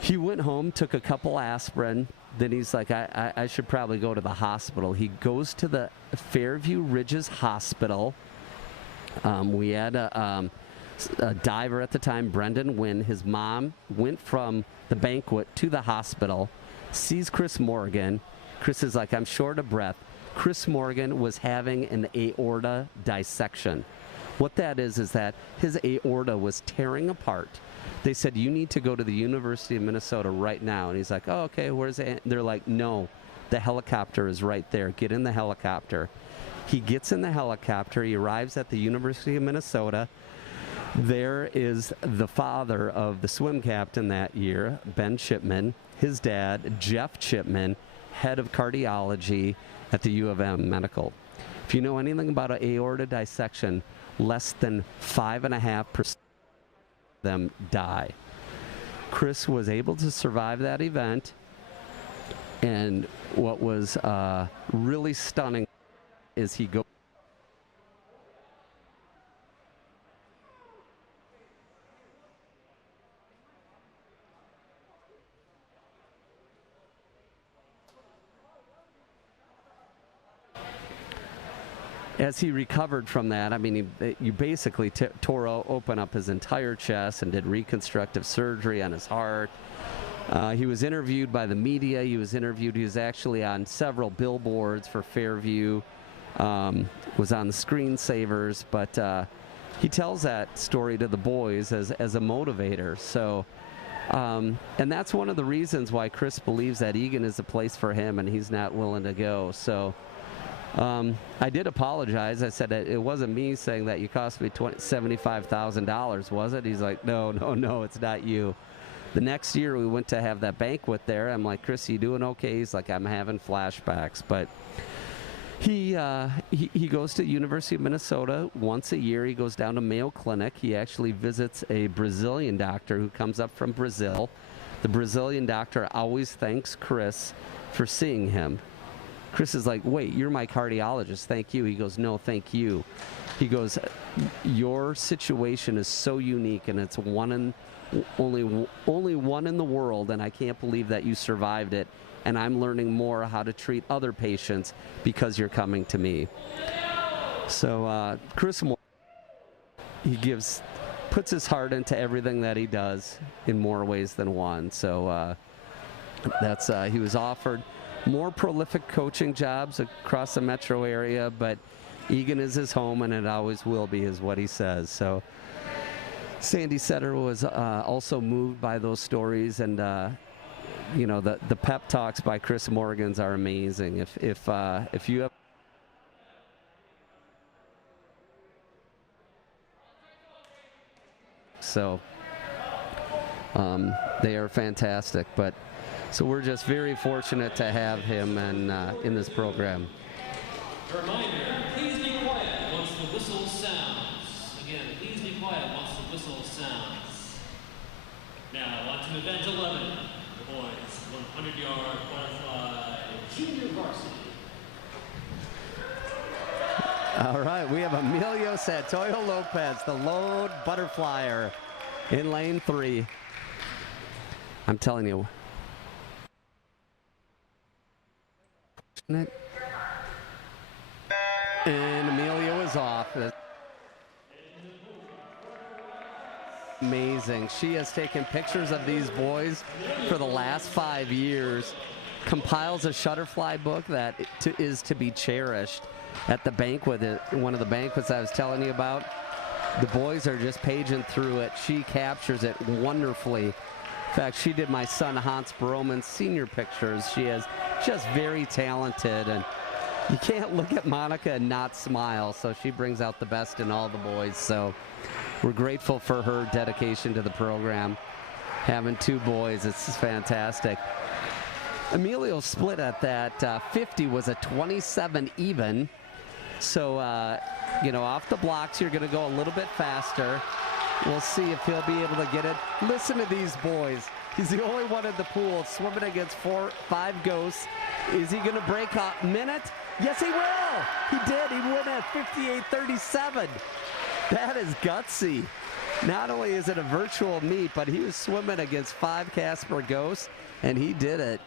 He went home, took a couple aspirin. Then he's like, I should probably go to the hospital. He goes to the Fairview Ridges Hospital. We had a diver at the time, Brendan Wynn. His mom went from the banquet to the hospital, sees Chris Morgan. Chris is like, I'm short of breath. Chris Morgan was having an aorta dissection. What that is that his aorta was tearing apart. They said, you need to go to the University of Minnesota right now. And he's like, oh, okay, where's it? They're like, no, the helicopter is right there. Get in the helicopter. He gets in the helicopter. He arrives at the University of Minnesota. There is the father of the swim captain that year, Ben Chipman, his dad, Jeff Chipman, head of cardiology at the U of M Medical. If you know anything about an aorta dissection, less than 5.5% of them die. Chris was able to survive that event, and what was really stunning is he goes as he recovered from that. I mean, you basically tore open up his entire chest and did reconstructive surgery on his heart. He was interviewed by the media. He was actually on several billboards for Fairview, was on the screensavers, but he tells that story to the boys as a motivator. So, and that's one of the reasons why Chris believes that Eagan is a place for him and he's not willing to go. So, I did apologize. I said it wasn't me saying that you cost me $75,000, was it? He's like, no, it's not you. The next year we went to have that banquet there. I'm like, Chris, you doing okay? He's like, I'm having flashbacks. But he goes to University of Minnesota once a year. He goes down to Mayo Clinic. He actually visits a Brazilian doctor who comes up from Brazil. The Brazilian doctor always thanks Chris for seeing him. Chris is like, wait, you're my cardiologist. Thank you. He goes, no, thank you. He goes, your situation is so unique, and it's only one in the world, and I can't believe that you survived it. And I'm learning more how to treat other patients because you're coming to me. So Chris Moore, he puts his heart into everything that he does in more ways than one. So he was offered more prolific coaching jobs across the metro area, but Eagan is his home, and it always will be, is what he says. So Sandy Setter was also moved by those stories, and the pep talks by Chris Morgans are amazing. If you have they are fantastic, but so we're just very fortunate to have him and in this program. A reminder, please be quiet once the whistle sounds. Again, please be quiet once the whistle sounds. Now, on to event 11, the boys, 100-yard butterfly junior varsity. All right, we have Emilio Santoyo Lopez, the lone butterflyer in lane 3. I'm telling you. And Emilio is off. Amazing. She has taken pictures of these boys for the last 5 years, compiles a Shutterfly book that is to be cherished. At the banquet, one of the banquets I was telling you about, the boys are just paging through it. She captures it wonderfully. In fact, she did my son Hans Broman's senior pictures. She is just very talented, and you can't look at Monica and not smile, so she brings out the best in all the boys. So we're grateful for her dedication to the program. Having 2 boys, it's fantastic. Emilio split at that 50 was a 27 even. So off the blocks, you're going to go a little bit faster. We'll see if he'll be able to get it. Listen to these boys. He's the only one in the pool swimming against 5 ghosts. Is he going to break a minute? Yes, he will. He did. He went at 58:37. That is gutsy. Not only is it a virtual meet, but he was swimming against 5 Casper ghosts, and he did it.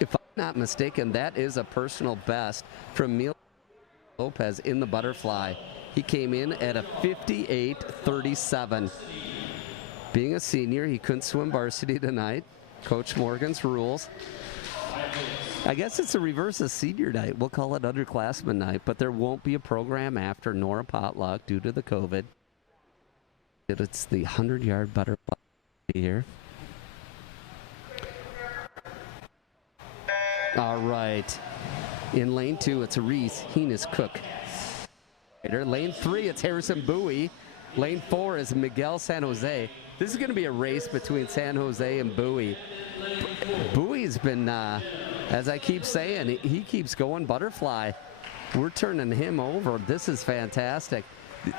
If I'm not mistaken, that is a personal best from Milo Lopez in the butterfly. He came in at a 58:37. Being a senior, he couldn't swim varsity tonight. Coach Morgan's rules. I guess it's a reverse of senior night. We'll call it underclassmen night, but there won't be a program after nor a potluck due to the COVID. It's the 100-yard butterfly here. All right. In lane 2, it's Reese Heenis Cook. Lane 3, it's Harrison Bowie. Lane 4 is Miguel San Jose. This is going to be a race between San Jose and Bowie. Bowie's been, as I keep saying, he keeps going butterfly. We're turning him over. This is fantastic.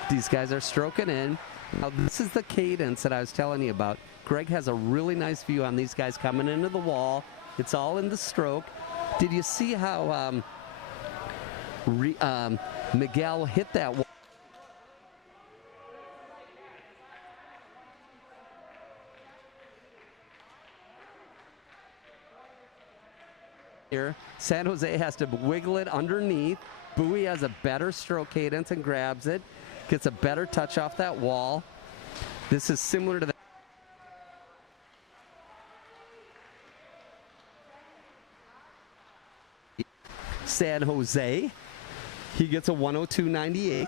These guys are stroking in. Now, this is the cadence that I was telling you about. Greg has a really nice view on these guys coming into the wall. It's all in the stroke. Did you see how Miguel hit that wall? Here, San Jose has to wiggle it underneath. Bowie has a better stroke cadence and grabs it. Gets a better touch off that wall. This is similar to the San Jose. He gets a 102.98.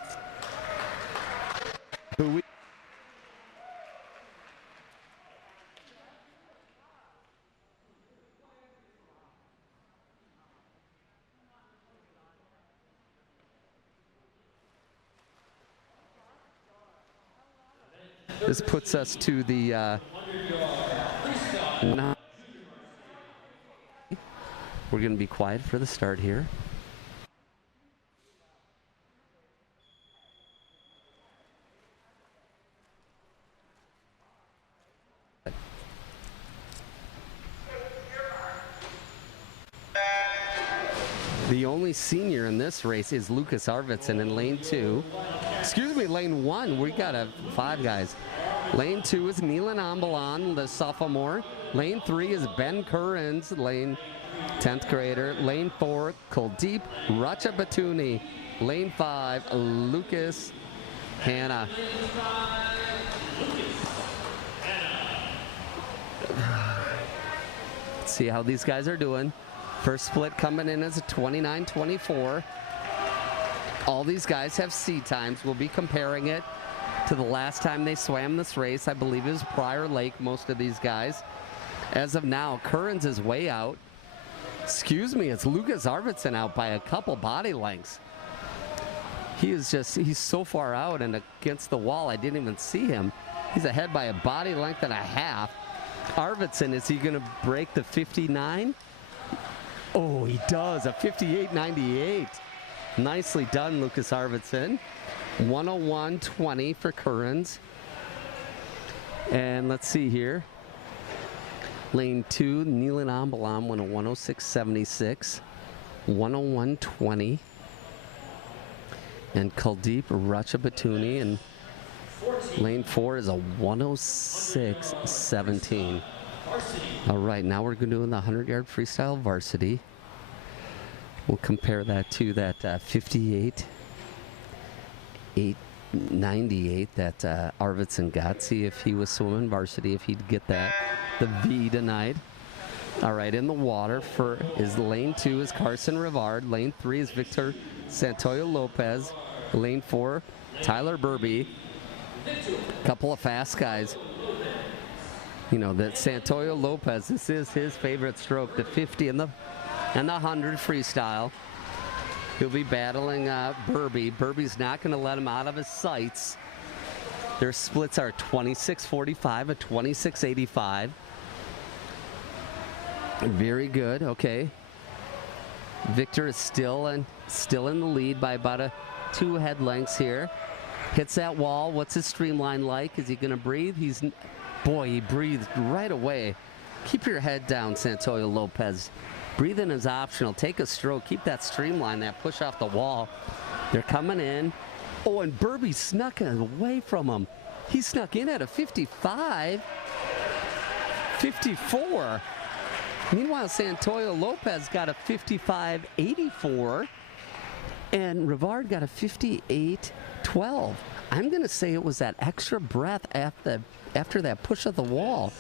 Bowie. This puts us to the we're going to be quiet for the start here. The only senior in this race is Lucas Arvidsson in lane 2. Excuse me, lane 1. We got 5 guys. Lane 2 is Neelan Ambalan, the sophomore. Lane 3 is Ben Currens, lane 10th grader. Lane 4, Kuldeep Ratchabatuni. Lane 5, Lucas Hanna. Let's see how these guys are doing. First split coming in as a 29-24. All these guys have C times. We'll be comparing it to the last time they swam this race. I believe it was Prior Lake, most of these guys. As of now, Currens is way out. Excuse me, it's Lucas Arvidsson out by a couple body lengths. He's so far out and against the wall, I didn't even see him. He's ahead by a body length and a half. Arvidsson, is he going to break the 59? Oh, he does, a 58.98. Nicely done, Lucas Arvidsson. 101.20 for Currens. And let's see here. Lane 2, Neelan Ambalam went a 106.76. 101.20. And Kuldeep Ratchabatuni and lane 4 is a 106.17. All right, now we're going to do the 100-yard freestyle varsity. We'll compare that to that 58.98 that Arvidsson got. See if he was swimming varsity, if he'd get that, the V tonight. All right, in the water is lane 2 is Carson Rivard. Lane 3 is Victor Santoyo Lopez. Lane 4, Tyler Burby. A couple of fast guys. You know, that Santoyo Lopez, this is his favorite stroke, the 50 and the 100 freestyle. He'll be battling Burby. Burby's not going to let him out of his sights. Their splits are 26.45 and 26.85. Very good. Okay. Victor is still in the lead by about 2 head lengths here. Hits that wall. What's his streamline like? Is he going to breathe? Boy, he breathed right away. Keep your head down, Santoyo Lopez. Breathing is optional. Take a stroke. Keep that streamline, that push off the wall. They're coming in. Oh, and Burby snuck away from him. He snuck in at a 55. 54. Meanwhile, Santoyo Lopez got a 55.84. And Rivard got a 58.12. I'm going to say it was that extra breath after that push of the wall.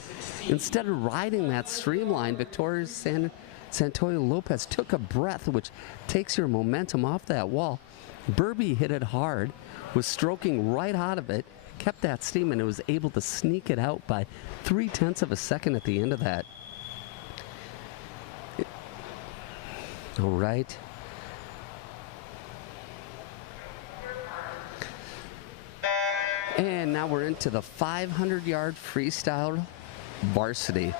Instead of riding that streamline, Santoyo Lopez took a breath, which takes your momentum off that wall. Burby hit it hard, was stroking right out of it, kept that steam, and it was able to sneak it out by 0.3 of a second at the end of that. All right. And now we're into the 500-yard freestyle varsity.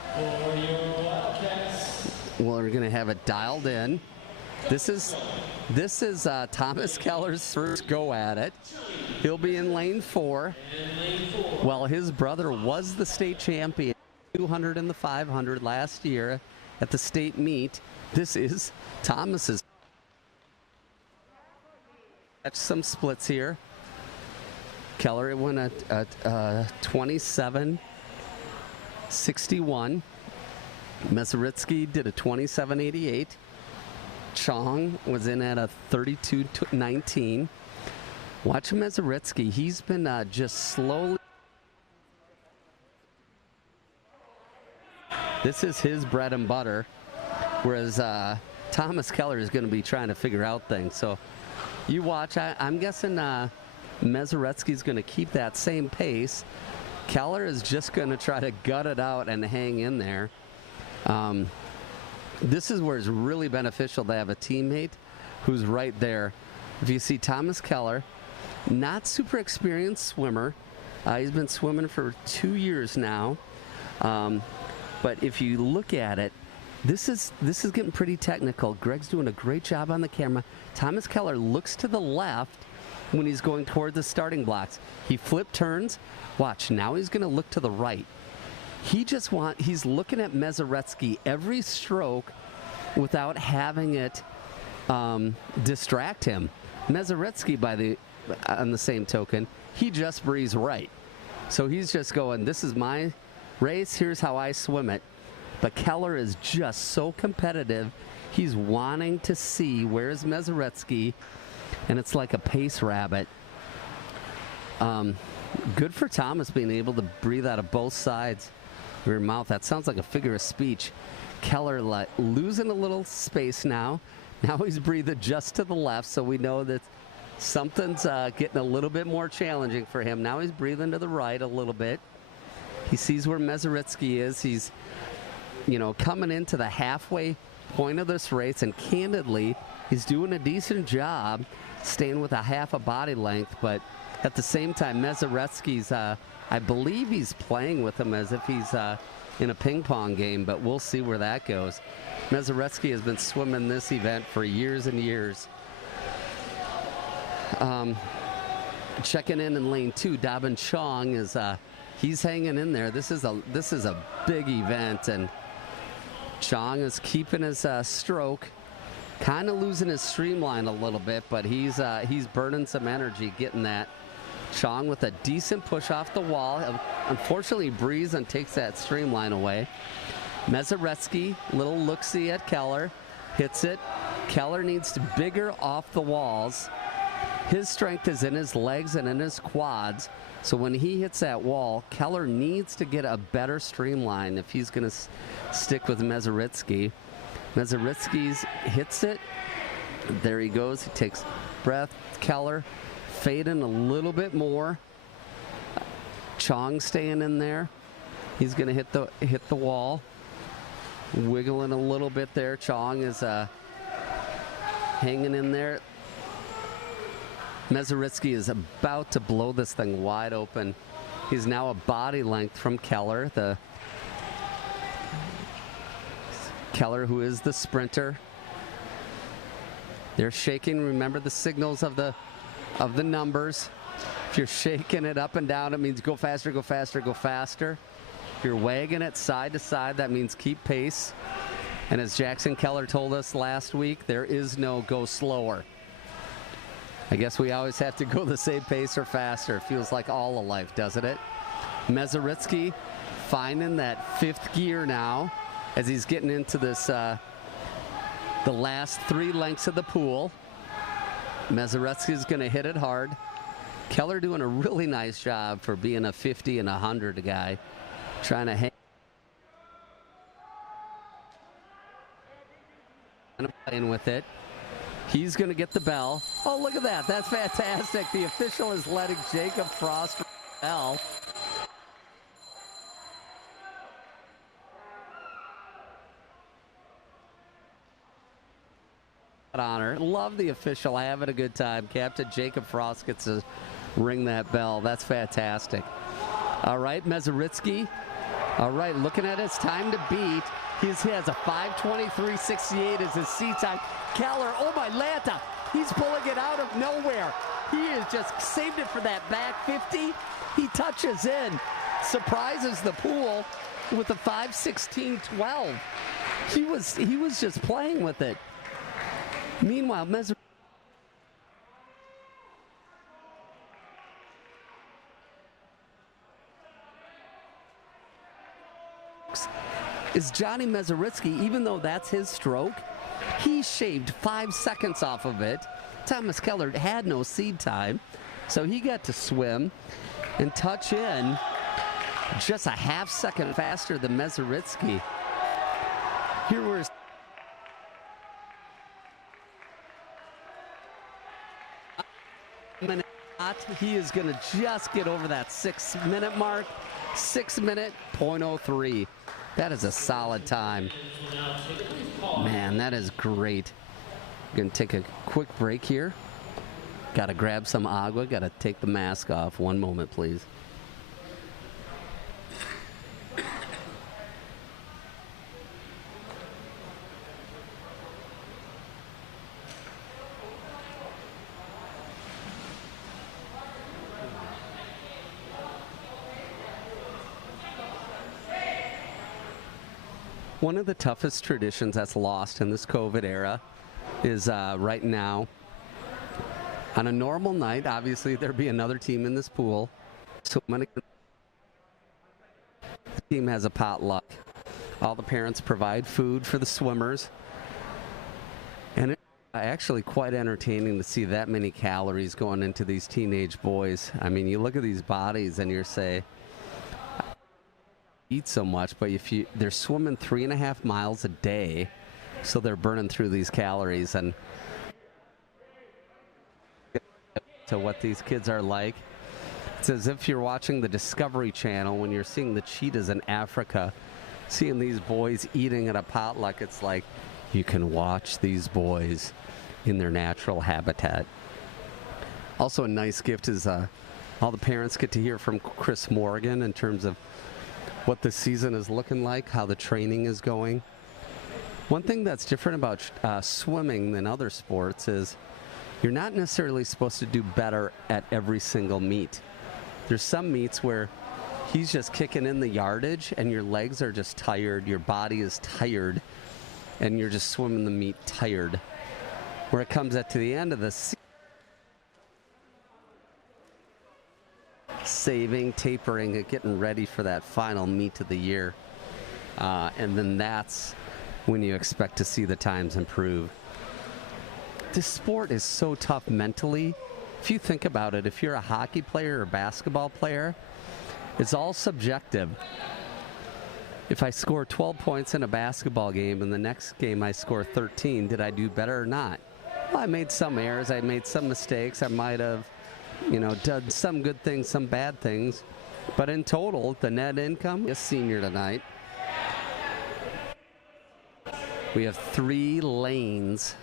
Well, we're going to have it dialed in. This is Thomas Keller's first go at it. He'll be in lane 4. Well, his brother was the state champion, 200 and the 500 last year at the state meet. This is Thomas's. Catch some splits here. Keller went at 27.61. Mesaritsky did a 27.88. Chong was in at a 32.19. Watch Mesaritsky. He's been just slowly. This is his bread and butter, whereas Thomas Keller is going to be trying to figure out things. So you watch. I'm guessing Mesaretsky's going to keep that same pace. Keller is just going to try to gut it out and hang in there. This is where it's really beneficial to have a teammate who's right there. If you see Thomas Keller, not super experienced swimmer. He's been swimming for 2 years now. But if you look at it, this is getting pretty technical. Greg's doing a great job on the camera. Thomas Keller looks to the left when he's going toward the starting blocks. He flip turns. Watch, now he's going to look to the right. He's looking at Mesaretsky every stroke without having it distract him. Mesaretsky, on the same token, he just breathes right. So he's just going, this is my race, here's how I swim it. But Keller is just so competitive. He's wanting to see where's Mesaretsky, and it's like a pace rabbit. Good for Thomas being able to breathe out of both sides of your mouth. That sounds like a figure of speech. Keller losing a little space now. Now he's breathing just to the left, so we know that something's getting a little bit more challenging for him. Now he's breathing to the right a little bit. He sees where Mesaretsky is. He's, coming into the halfway point of this race, and candidly, he's doing a decent job staying with a half a body length, but at the same time, Mesaretsky's, I believe he's playing with him as if he's in a ping pong game, but we'll see where that goes. Mesaretsky has been swimming this event for years and years. Checking in lane 2, Dabin Chong is he's hanging in there. This is a big event, and Chong is keeping his stroke, kind of losing his streamline a little bit, but he's burning some energy getting that. Chong with a decent push off the wall. Unfortunately, breathes and takes that streamline away. Mesaretsky, little look-see at Keller, hits it. Keller needs to bigger off the walls. His strength is in his legs and in his quads. So when he hits that wall, Keller needs to get a better streamline if he's going to stick with Mesaretsky. Mesaretsky hits it. There he goes. He takes breath. Keller fading a little bit more. Chong staying in there. He's going to hit the wall. Wiggling a little bit there. Chong is hanging in there. Mesaretsky is about to blow this thing wide open. He's now a body length from Keller. Keller, who is the sprinter. They're shaking. Remember the signals of the of the numbers. If you're shaking it up and down, it means go faster, go faster, go faster. If you're wagging it side to side, that means keep pace. And as Jackson Keller told us last week, there is no go slower. I guess we always have to go the same pace or faster. It feels like all of life, doesn't it? Mezaritsky finding that fifth gear now as he's getting into this, the last 3 lengths of the pool. Mezaritsky's going to hit it hard. Keller doing a really nice job for being a 50 and 100 guy, trying to hang playing with it. He's going to get the bell. Oh, look at that. That's fantastic. The official is letting Jacob Frost bell. Honor. Love the official having a good time. Captain Jacob Frost gets to ring that bell. That's fantastic. All right, Mezaritsky. All right, looking at his time to beat. He has a 5:23.68 as his seat time. Keller, oh my Lanta, he's pulling it out of nowhere. He has just saved it for that back 50. He touches in, surprises the pool with a 5:16.12. He was just playing with it. Meanwhile, is Johnny Mezaritsky, even though that's his stroke, he shaved 5 seconds off of it. Thomas Keller had no seed time, so he got to swim and touch in just a half second faster than Mezaritsky. Here we're he is going to just get over that 6-minute mark. 6 minute .03. That is a solid time. Man, that is great. Going to take a quick break here. Got to grab some agua. Got to take the mask off. One moment, please. One of the toughest traditions that's lost in this COVID era is right now. On a normal night, obviously there'd be another team in this pool. So the team has a potluck. All the parents provide food for the swimmers. And it's actually quite entertaining to see that many calories going into these teenage boys. I mean, you look at these bodies and you say, eat so much, but they're swimming 3.5 miles a day, so they're burning through these calories. And to what these kids are like, it's as if you're watching the Discovery Channel when you're seeing the cheetahs in Africa, seeing these boys eating at a potluck. It's like you can watch these boys in their natural habitat. Also a nice gift is all the parents get to hear from Chris Morgan in terms of what the season is looking like, how the training is going. One thing that's different about swimming than other sports is you're not necessarily supposed to do better at every single meet. There's some meets where he's just kicking in the yardage and your legs are just tired, your body is tired, and you're just swimming the meet tired. Where it comes to the end of the season, saving, tapering, and getting ready for that final meet of the year. And then that's when you expect to see the times improve. This sport is so tough mentally. If you think about it, if you're a hockey player or basketball player, it's all subjective. If I score 12 points in a basketball game and the next game I score 13, did I do better or not? Well, I made some errors, I made some mistakes, I might have done some good things, some bad things. But in total, the net income is senior tonight. We have 3 lanes.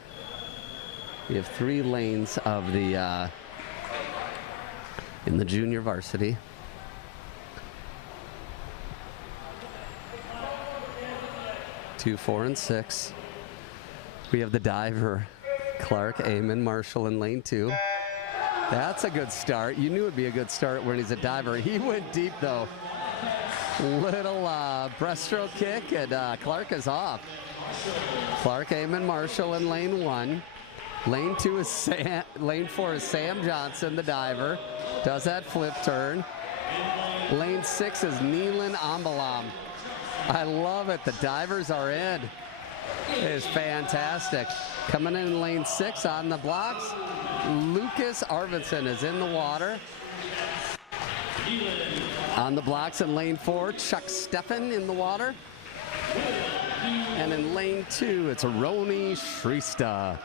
We have 3 lanes of the in the junior varsity. Two, 4, and 6. We have the diver, Clark, Amon, Marshall in lane 2. That's a good start. You knew it'd be a good start when he's a diver. He went deep, though. Little breaststroke kick, and Clark is off. Clark, Eamon Marshall in lane 1. Lane 2 is lane 4 is Sam Johnson, the diver. Does that flip turn. Lane 6 is Neelan Ambalam. I love it. The divers are in. It is fantastic. Coming in lane 6 on the blocks, Lucas Arvidsson is in the water. On the blocks in lane 4, Chuck Steffen in the water. And in lane 2, it's Roni Shrista.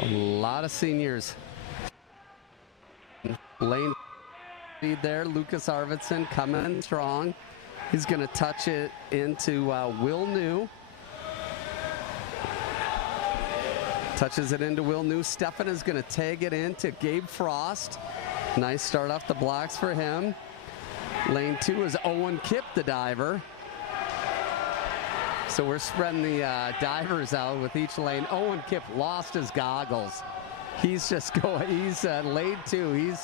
A lot of seniors. Lane lead there, Lucas Arvidsson coming in strong. He's going to touch it into Will New. Touches it into Will New. Steffen is going to tag it into Gabe Frost. Nice start off the blocks for him. Lane 2 is Owen Kipp, the diver. So we're spreading the divers out with each lane. Owen Kipp lost his goggles. He's just going, he's lane 2.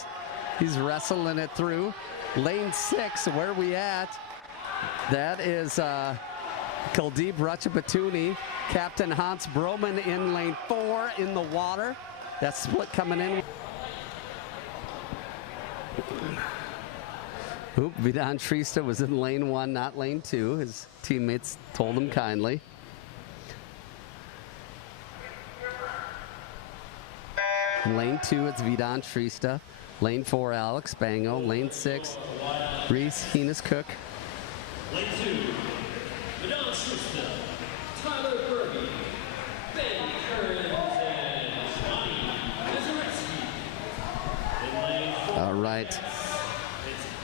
He's wrestling it through. Lane 6, where are we at? That is Kuldeep Ratchabatooni. Captain Hans Broman in lane 4 in the water. That split coming in. Oop, Vidhan Shrista was in lane 1, not lane 2. His teammates told him kindly. Lane 2, it's Vidhan Shrista. Lane 4, Alex Bango. Lane 6, Reese Heenis Cook. Lane 2, Vidhan Shrista, Tyler Burby, Ben Kearns, and Johnny Wizaretsky. In lane 4, All right. it's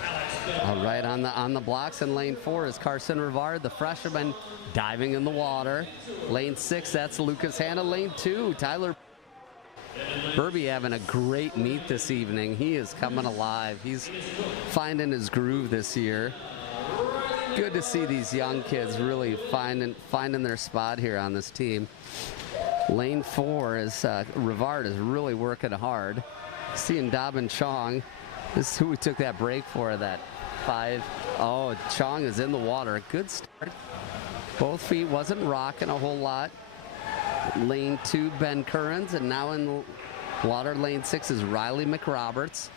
Alex All right, on the blocks in lane 4 is Carson Rivard, the freshman, diving in the water. Lane 6, that's Lucas Hanna. Lane 2, Tyler Burby having a great meet this evening. He is coming alive. He's finding his groove this year. Good to see these young kids really finding their spot here on this team. Lane 4 is Rivard is really working hard. Seeing Dobbin Chong. This is who we took that break for, that 5. Oh, Chong is in the water. Good start. Both feet wasn't rocking a whole lot. Lane 2, Ben Currens, and now in the water, lane 6 is Riley McRoberts.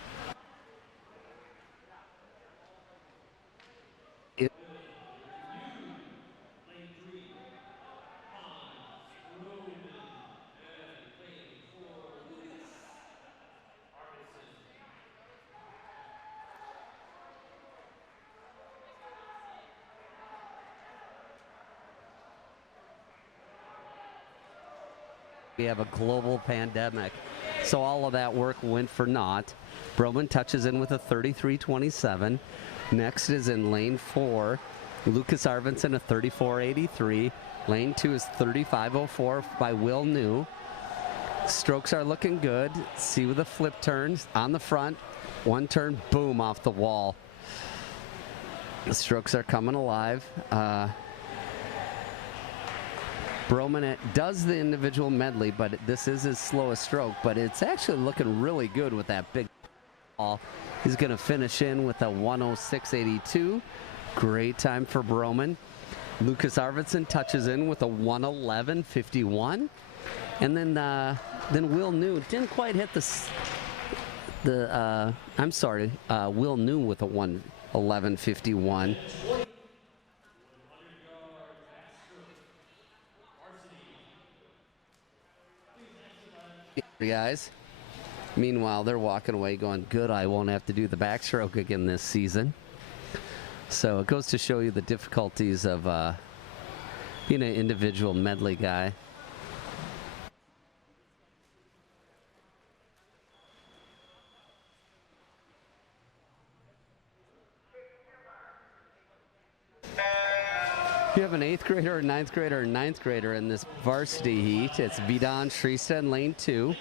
We have a global pandemic, so all of that work went for naught. Broman touches in with a 33.27. Next is in lane 4, Lucas Arvidsson, a 34.83. Lane 2 is 35.04 by Will New. Strokes are looking good. See with the flip turns on the front. One turn, boom, off the wall. The strokes are coming alive. Broman does the individual medley, but this is his slowest stroke, but it's actually looking really good with that big ball. He's going to finish in with a 106.82. Great time for Broman. Lucas Arvidsson touches in with a 111.51. And then Will New didn't quite hit Will New with a 111.51. Guys. Meanwhile, they're walking away going, good, I won't have to do the backstroke again this season. So it goes to show you the difficulties of being an individual medley guy. You have an 8th grader, a 9th grader, and 9th grader in this varsity heat. It's Vidhan Shrista in lane 2.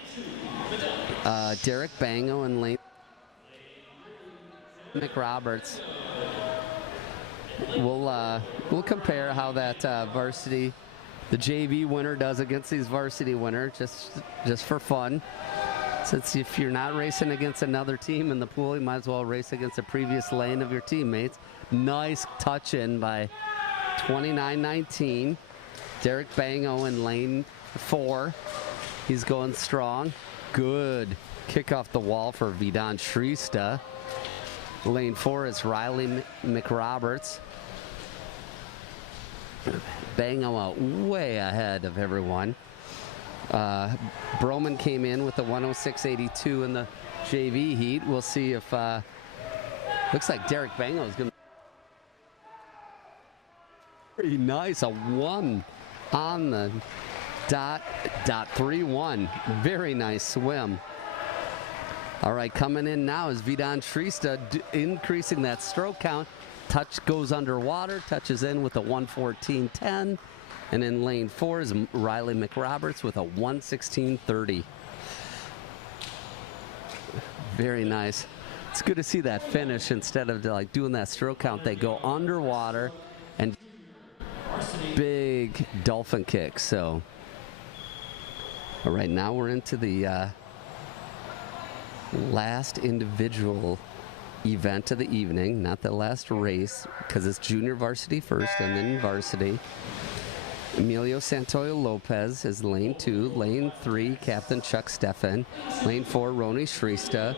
Derek Bango in lane. McRoberts. We'll compare how that varsity, the JV winner does against these varsity winners, just for fun. Since if you're not racing against another team in the pool, you might as well race against a previous lane of your teammates. Nice touch in by 29-19. Derek Bango in lane 4. He's going strong. Good kick off the wall for Vidon Shrista. Lane 4 is Riley McRoberts. Bango out way ahead of everyone. Broman came in with a 106.82 in the JV heat. We'll see if looks like Derek Bango is going to be pretty nice. A 1 on the dot 3-1. Very nice swim. All right, coming in now is Vidon Shrista, increasing that stroke count. Touch goes underwater, touches in with a 114.10. And in lane 4 is Riley McRoberts with a 116.30. Very nice. It's good to see that finish instead of like doing that stroke count. They go underwater and big dolphin kick. So, all right, now we're into the last individual event of the evening, not the last race, because it's junior varsity first and then varsity. Emilio Santoyo Lopez is lane 2. Lane 3, Captain Chuck Steffen. Lane 4, Roni Shrista.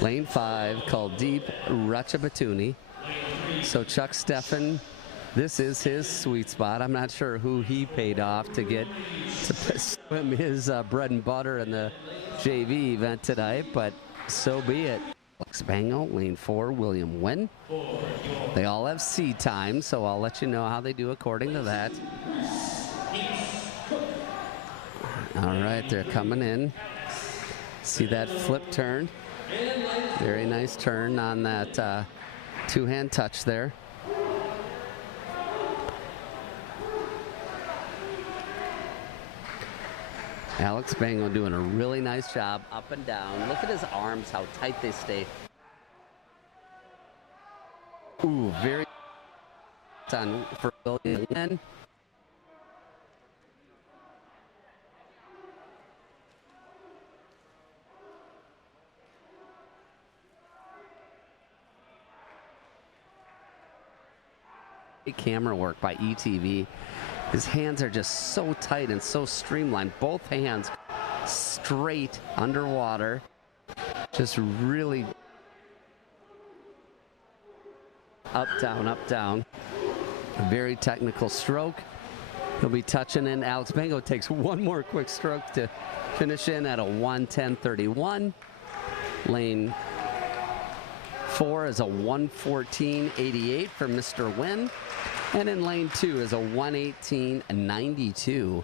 Lane 5, Kuldeep Ratchabatuni. So Chuck Steffen, this is his sweet spot. I'm not sure who he paid off to get to swim his bread and butter in the JV event tonight, but so be it. Alex Bango, lane 4, William Wynn. They all have C time, so I'll let you know how they do according to that. All right, they're coming in. See that flip turn? Very nice turn on that two-hand touch there. Alex Bango doing a really nice job up and down. Look at his arms, how tight they stay. Ooh, very on for William. Camera work by ETV. His hands are just so tight and so streamlined. Both hands straight underwater. Just really up, down, up, down. A very technical stroke. He'll be touching in. Alex Bango takes one more quick stroke to finish in at a 1:10.31. Lane 4 is a 1:14.88 for Mr. Wynn. And in lane 2 is a 1:18.92.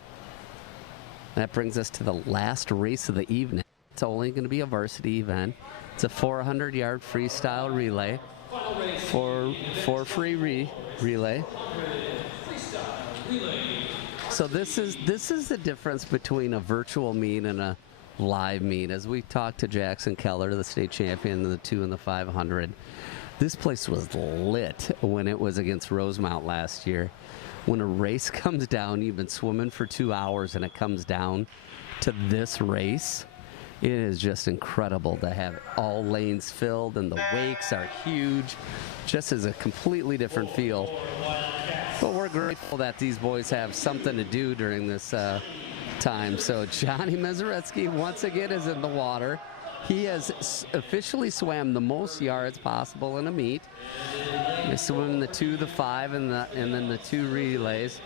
That brings us to the last race of the evening. It's only going to be a varsity event. It's a 400-yard freestyle relay for free relay. So this is the difference between a virtual meet and a live meet. As we talked to Jackson Keller, the state champion in the 2 and the 500. This place was lit when it was against Rosemount last year. When a race comes down, you've been swimming for 2 hours and it comes down to this race, it is just incredible to have all lanes filled and the wakes are huge. Just as a completely different feel. But we're grateful that these boys have something to do during this time. So Johnny Mezaretsky once again is in the water. He has officially swam the most yards possible in a meet. They swim the 2, the 5, and then the 2 relays.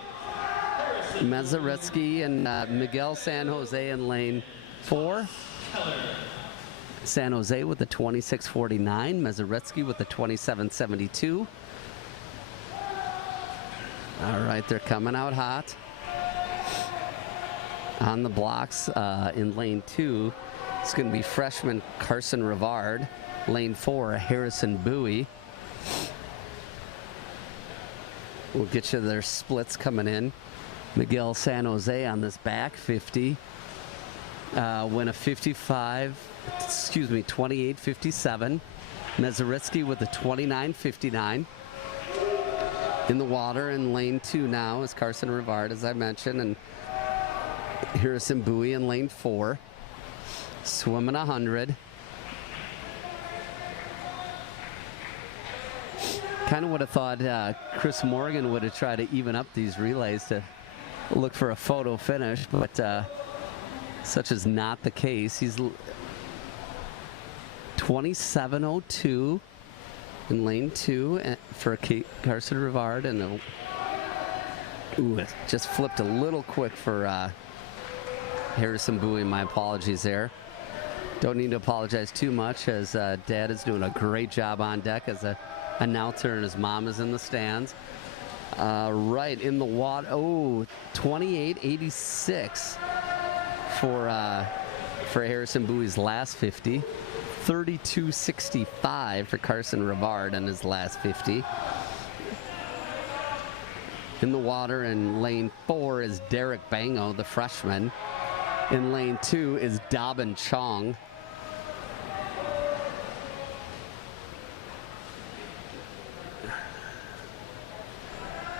Mezaretsky and Miguel San Jose in lane 4. San Jose with the 26.49. Mezaretsky with the 27.72. All right, they're coming out hot. On the blocks in lane 2. It's going to be freshman Carson Rivard. Lane 4, Harrison Bowie. We'll get you their splits coming in. Miguel San Jose on this back 50. Win a 28.57. Mezaretsky with a 29.59. In the water in lane 2 now is Carson Rivard, as I mentioned, and Harrison Bowie in lane 4. swimming 100. Kind of would have thought Chris Morgan would have tried to even up these relays to look for a photo finish, but such is not the case. He's 27:02 in lane 2 for Carson Rivard, and it just flipped a little quick for Harrison Bowie. My apologies there. Don't need to apologize too much, as Dad is doing a great job on deck as a announcer, and his mom is in the stands. Right in the water. Oh, 28:86 for Harrison Bowie's last 50. 32:65 for Carson Rivard in his last 50. In the water in lane 4 is Derek Bango, the freshman. In lane 2 is Dobin Chong.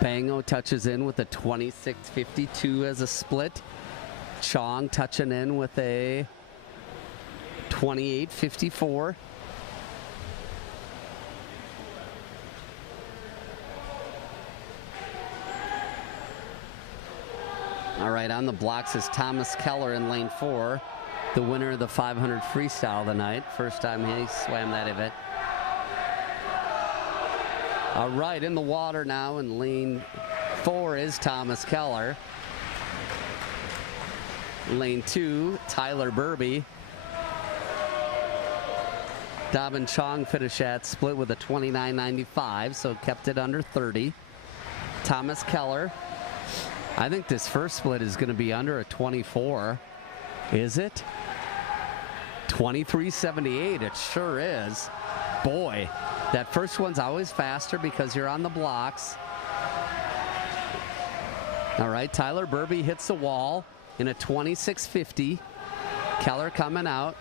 Bango touches in with a 26:52 as a split. Chong touching in with a 28:54. All right, on the blocks is Thomas Keller in lane 4, the winner of the 500 freestyle tonight. First time he swam that event. All right, in the water now in lane 4 is Thomas Keller. Lane 2, Tyler Burby. Dobin Chong finished at split with a 29:95, so kept it under 30. Thomas Keller. I think this first split is going to be under a 24. Is it? 23:78. It sure is. Boy, that first one's always faster because you're on the blocks. All right, Tyler Burby hits the wall in a 26:50. Keller coming out,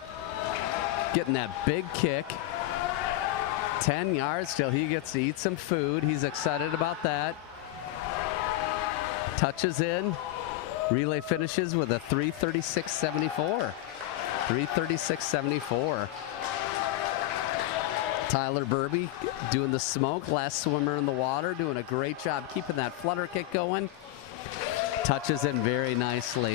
getting that big kick. 10 yards till he gets to eat some food. He's excited about that. Touches in. Relay finishes with a 3:36.74. 3:36.74. Tyler Burby doing the smoke, last swimmer in the water, doing a great job keeping that flutter kick going. Touches in very nicely.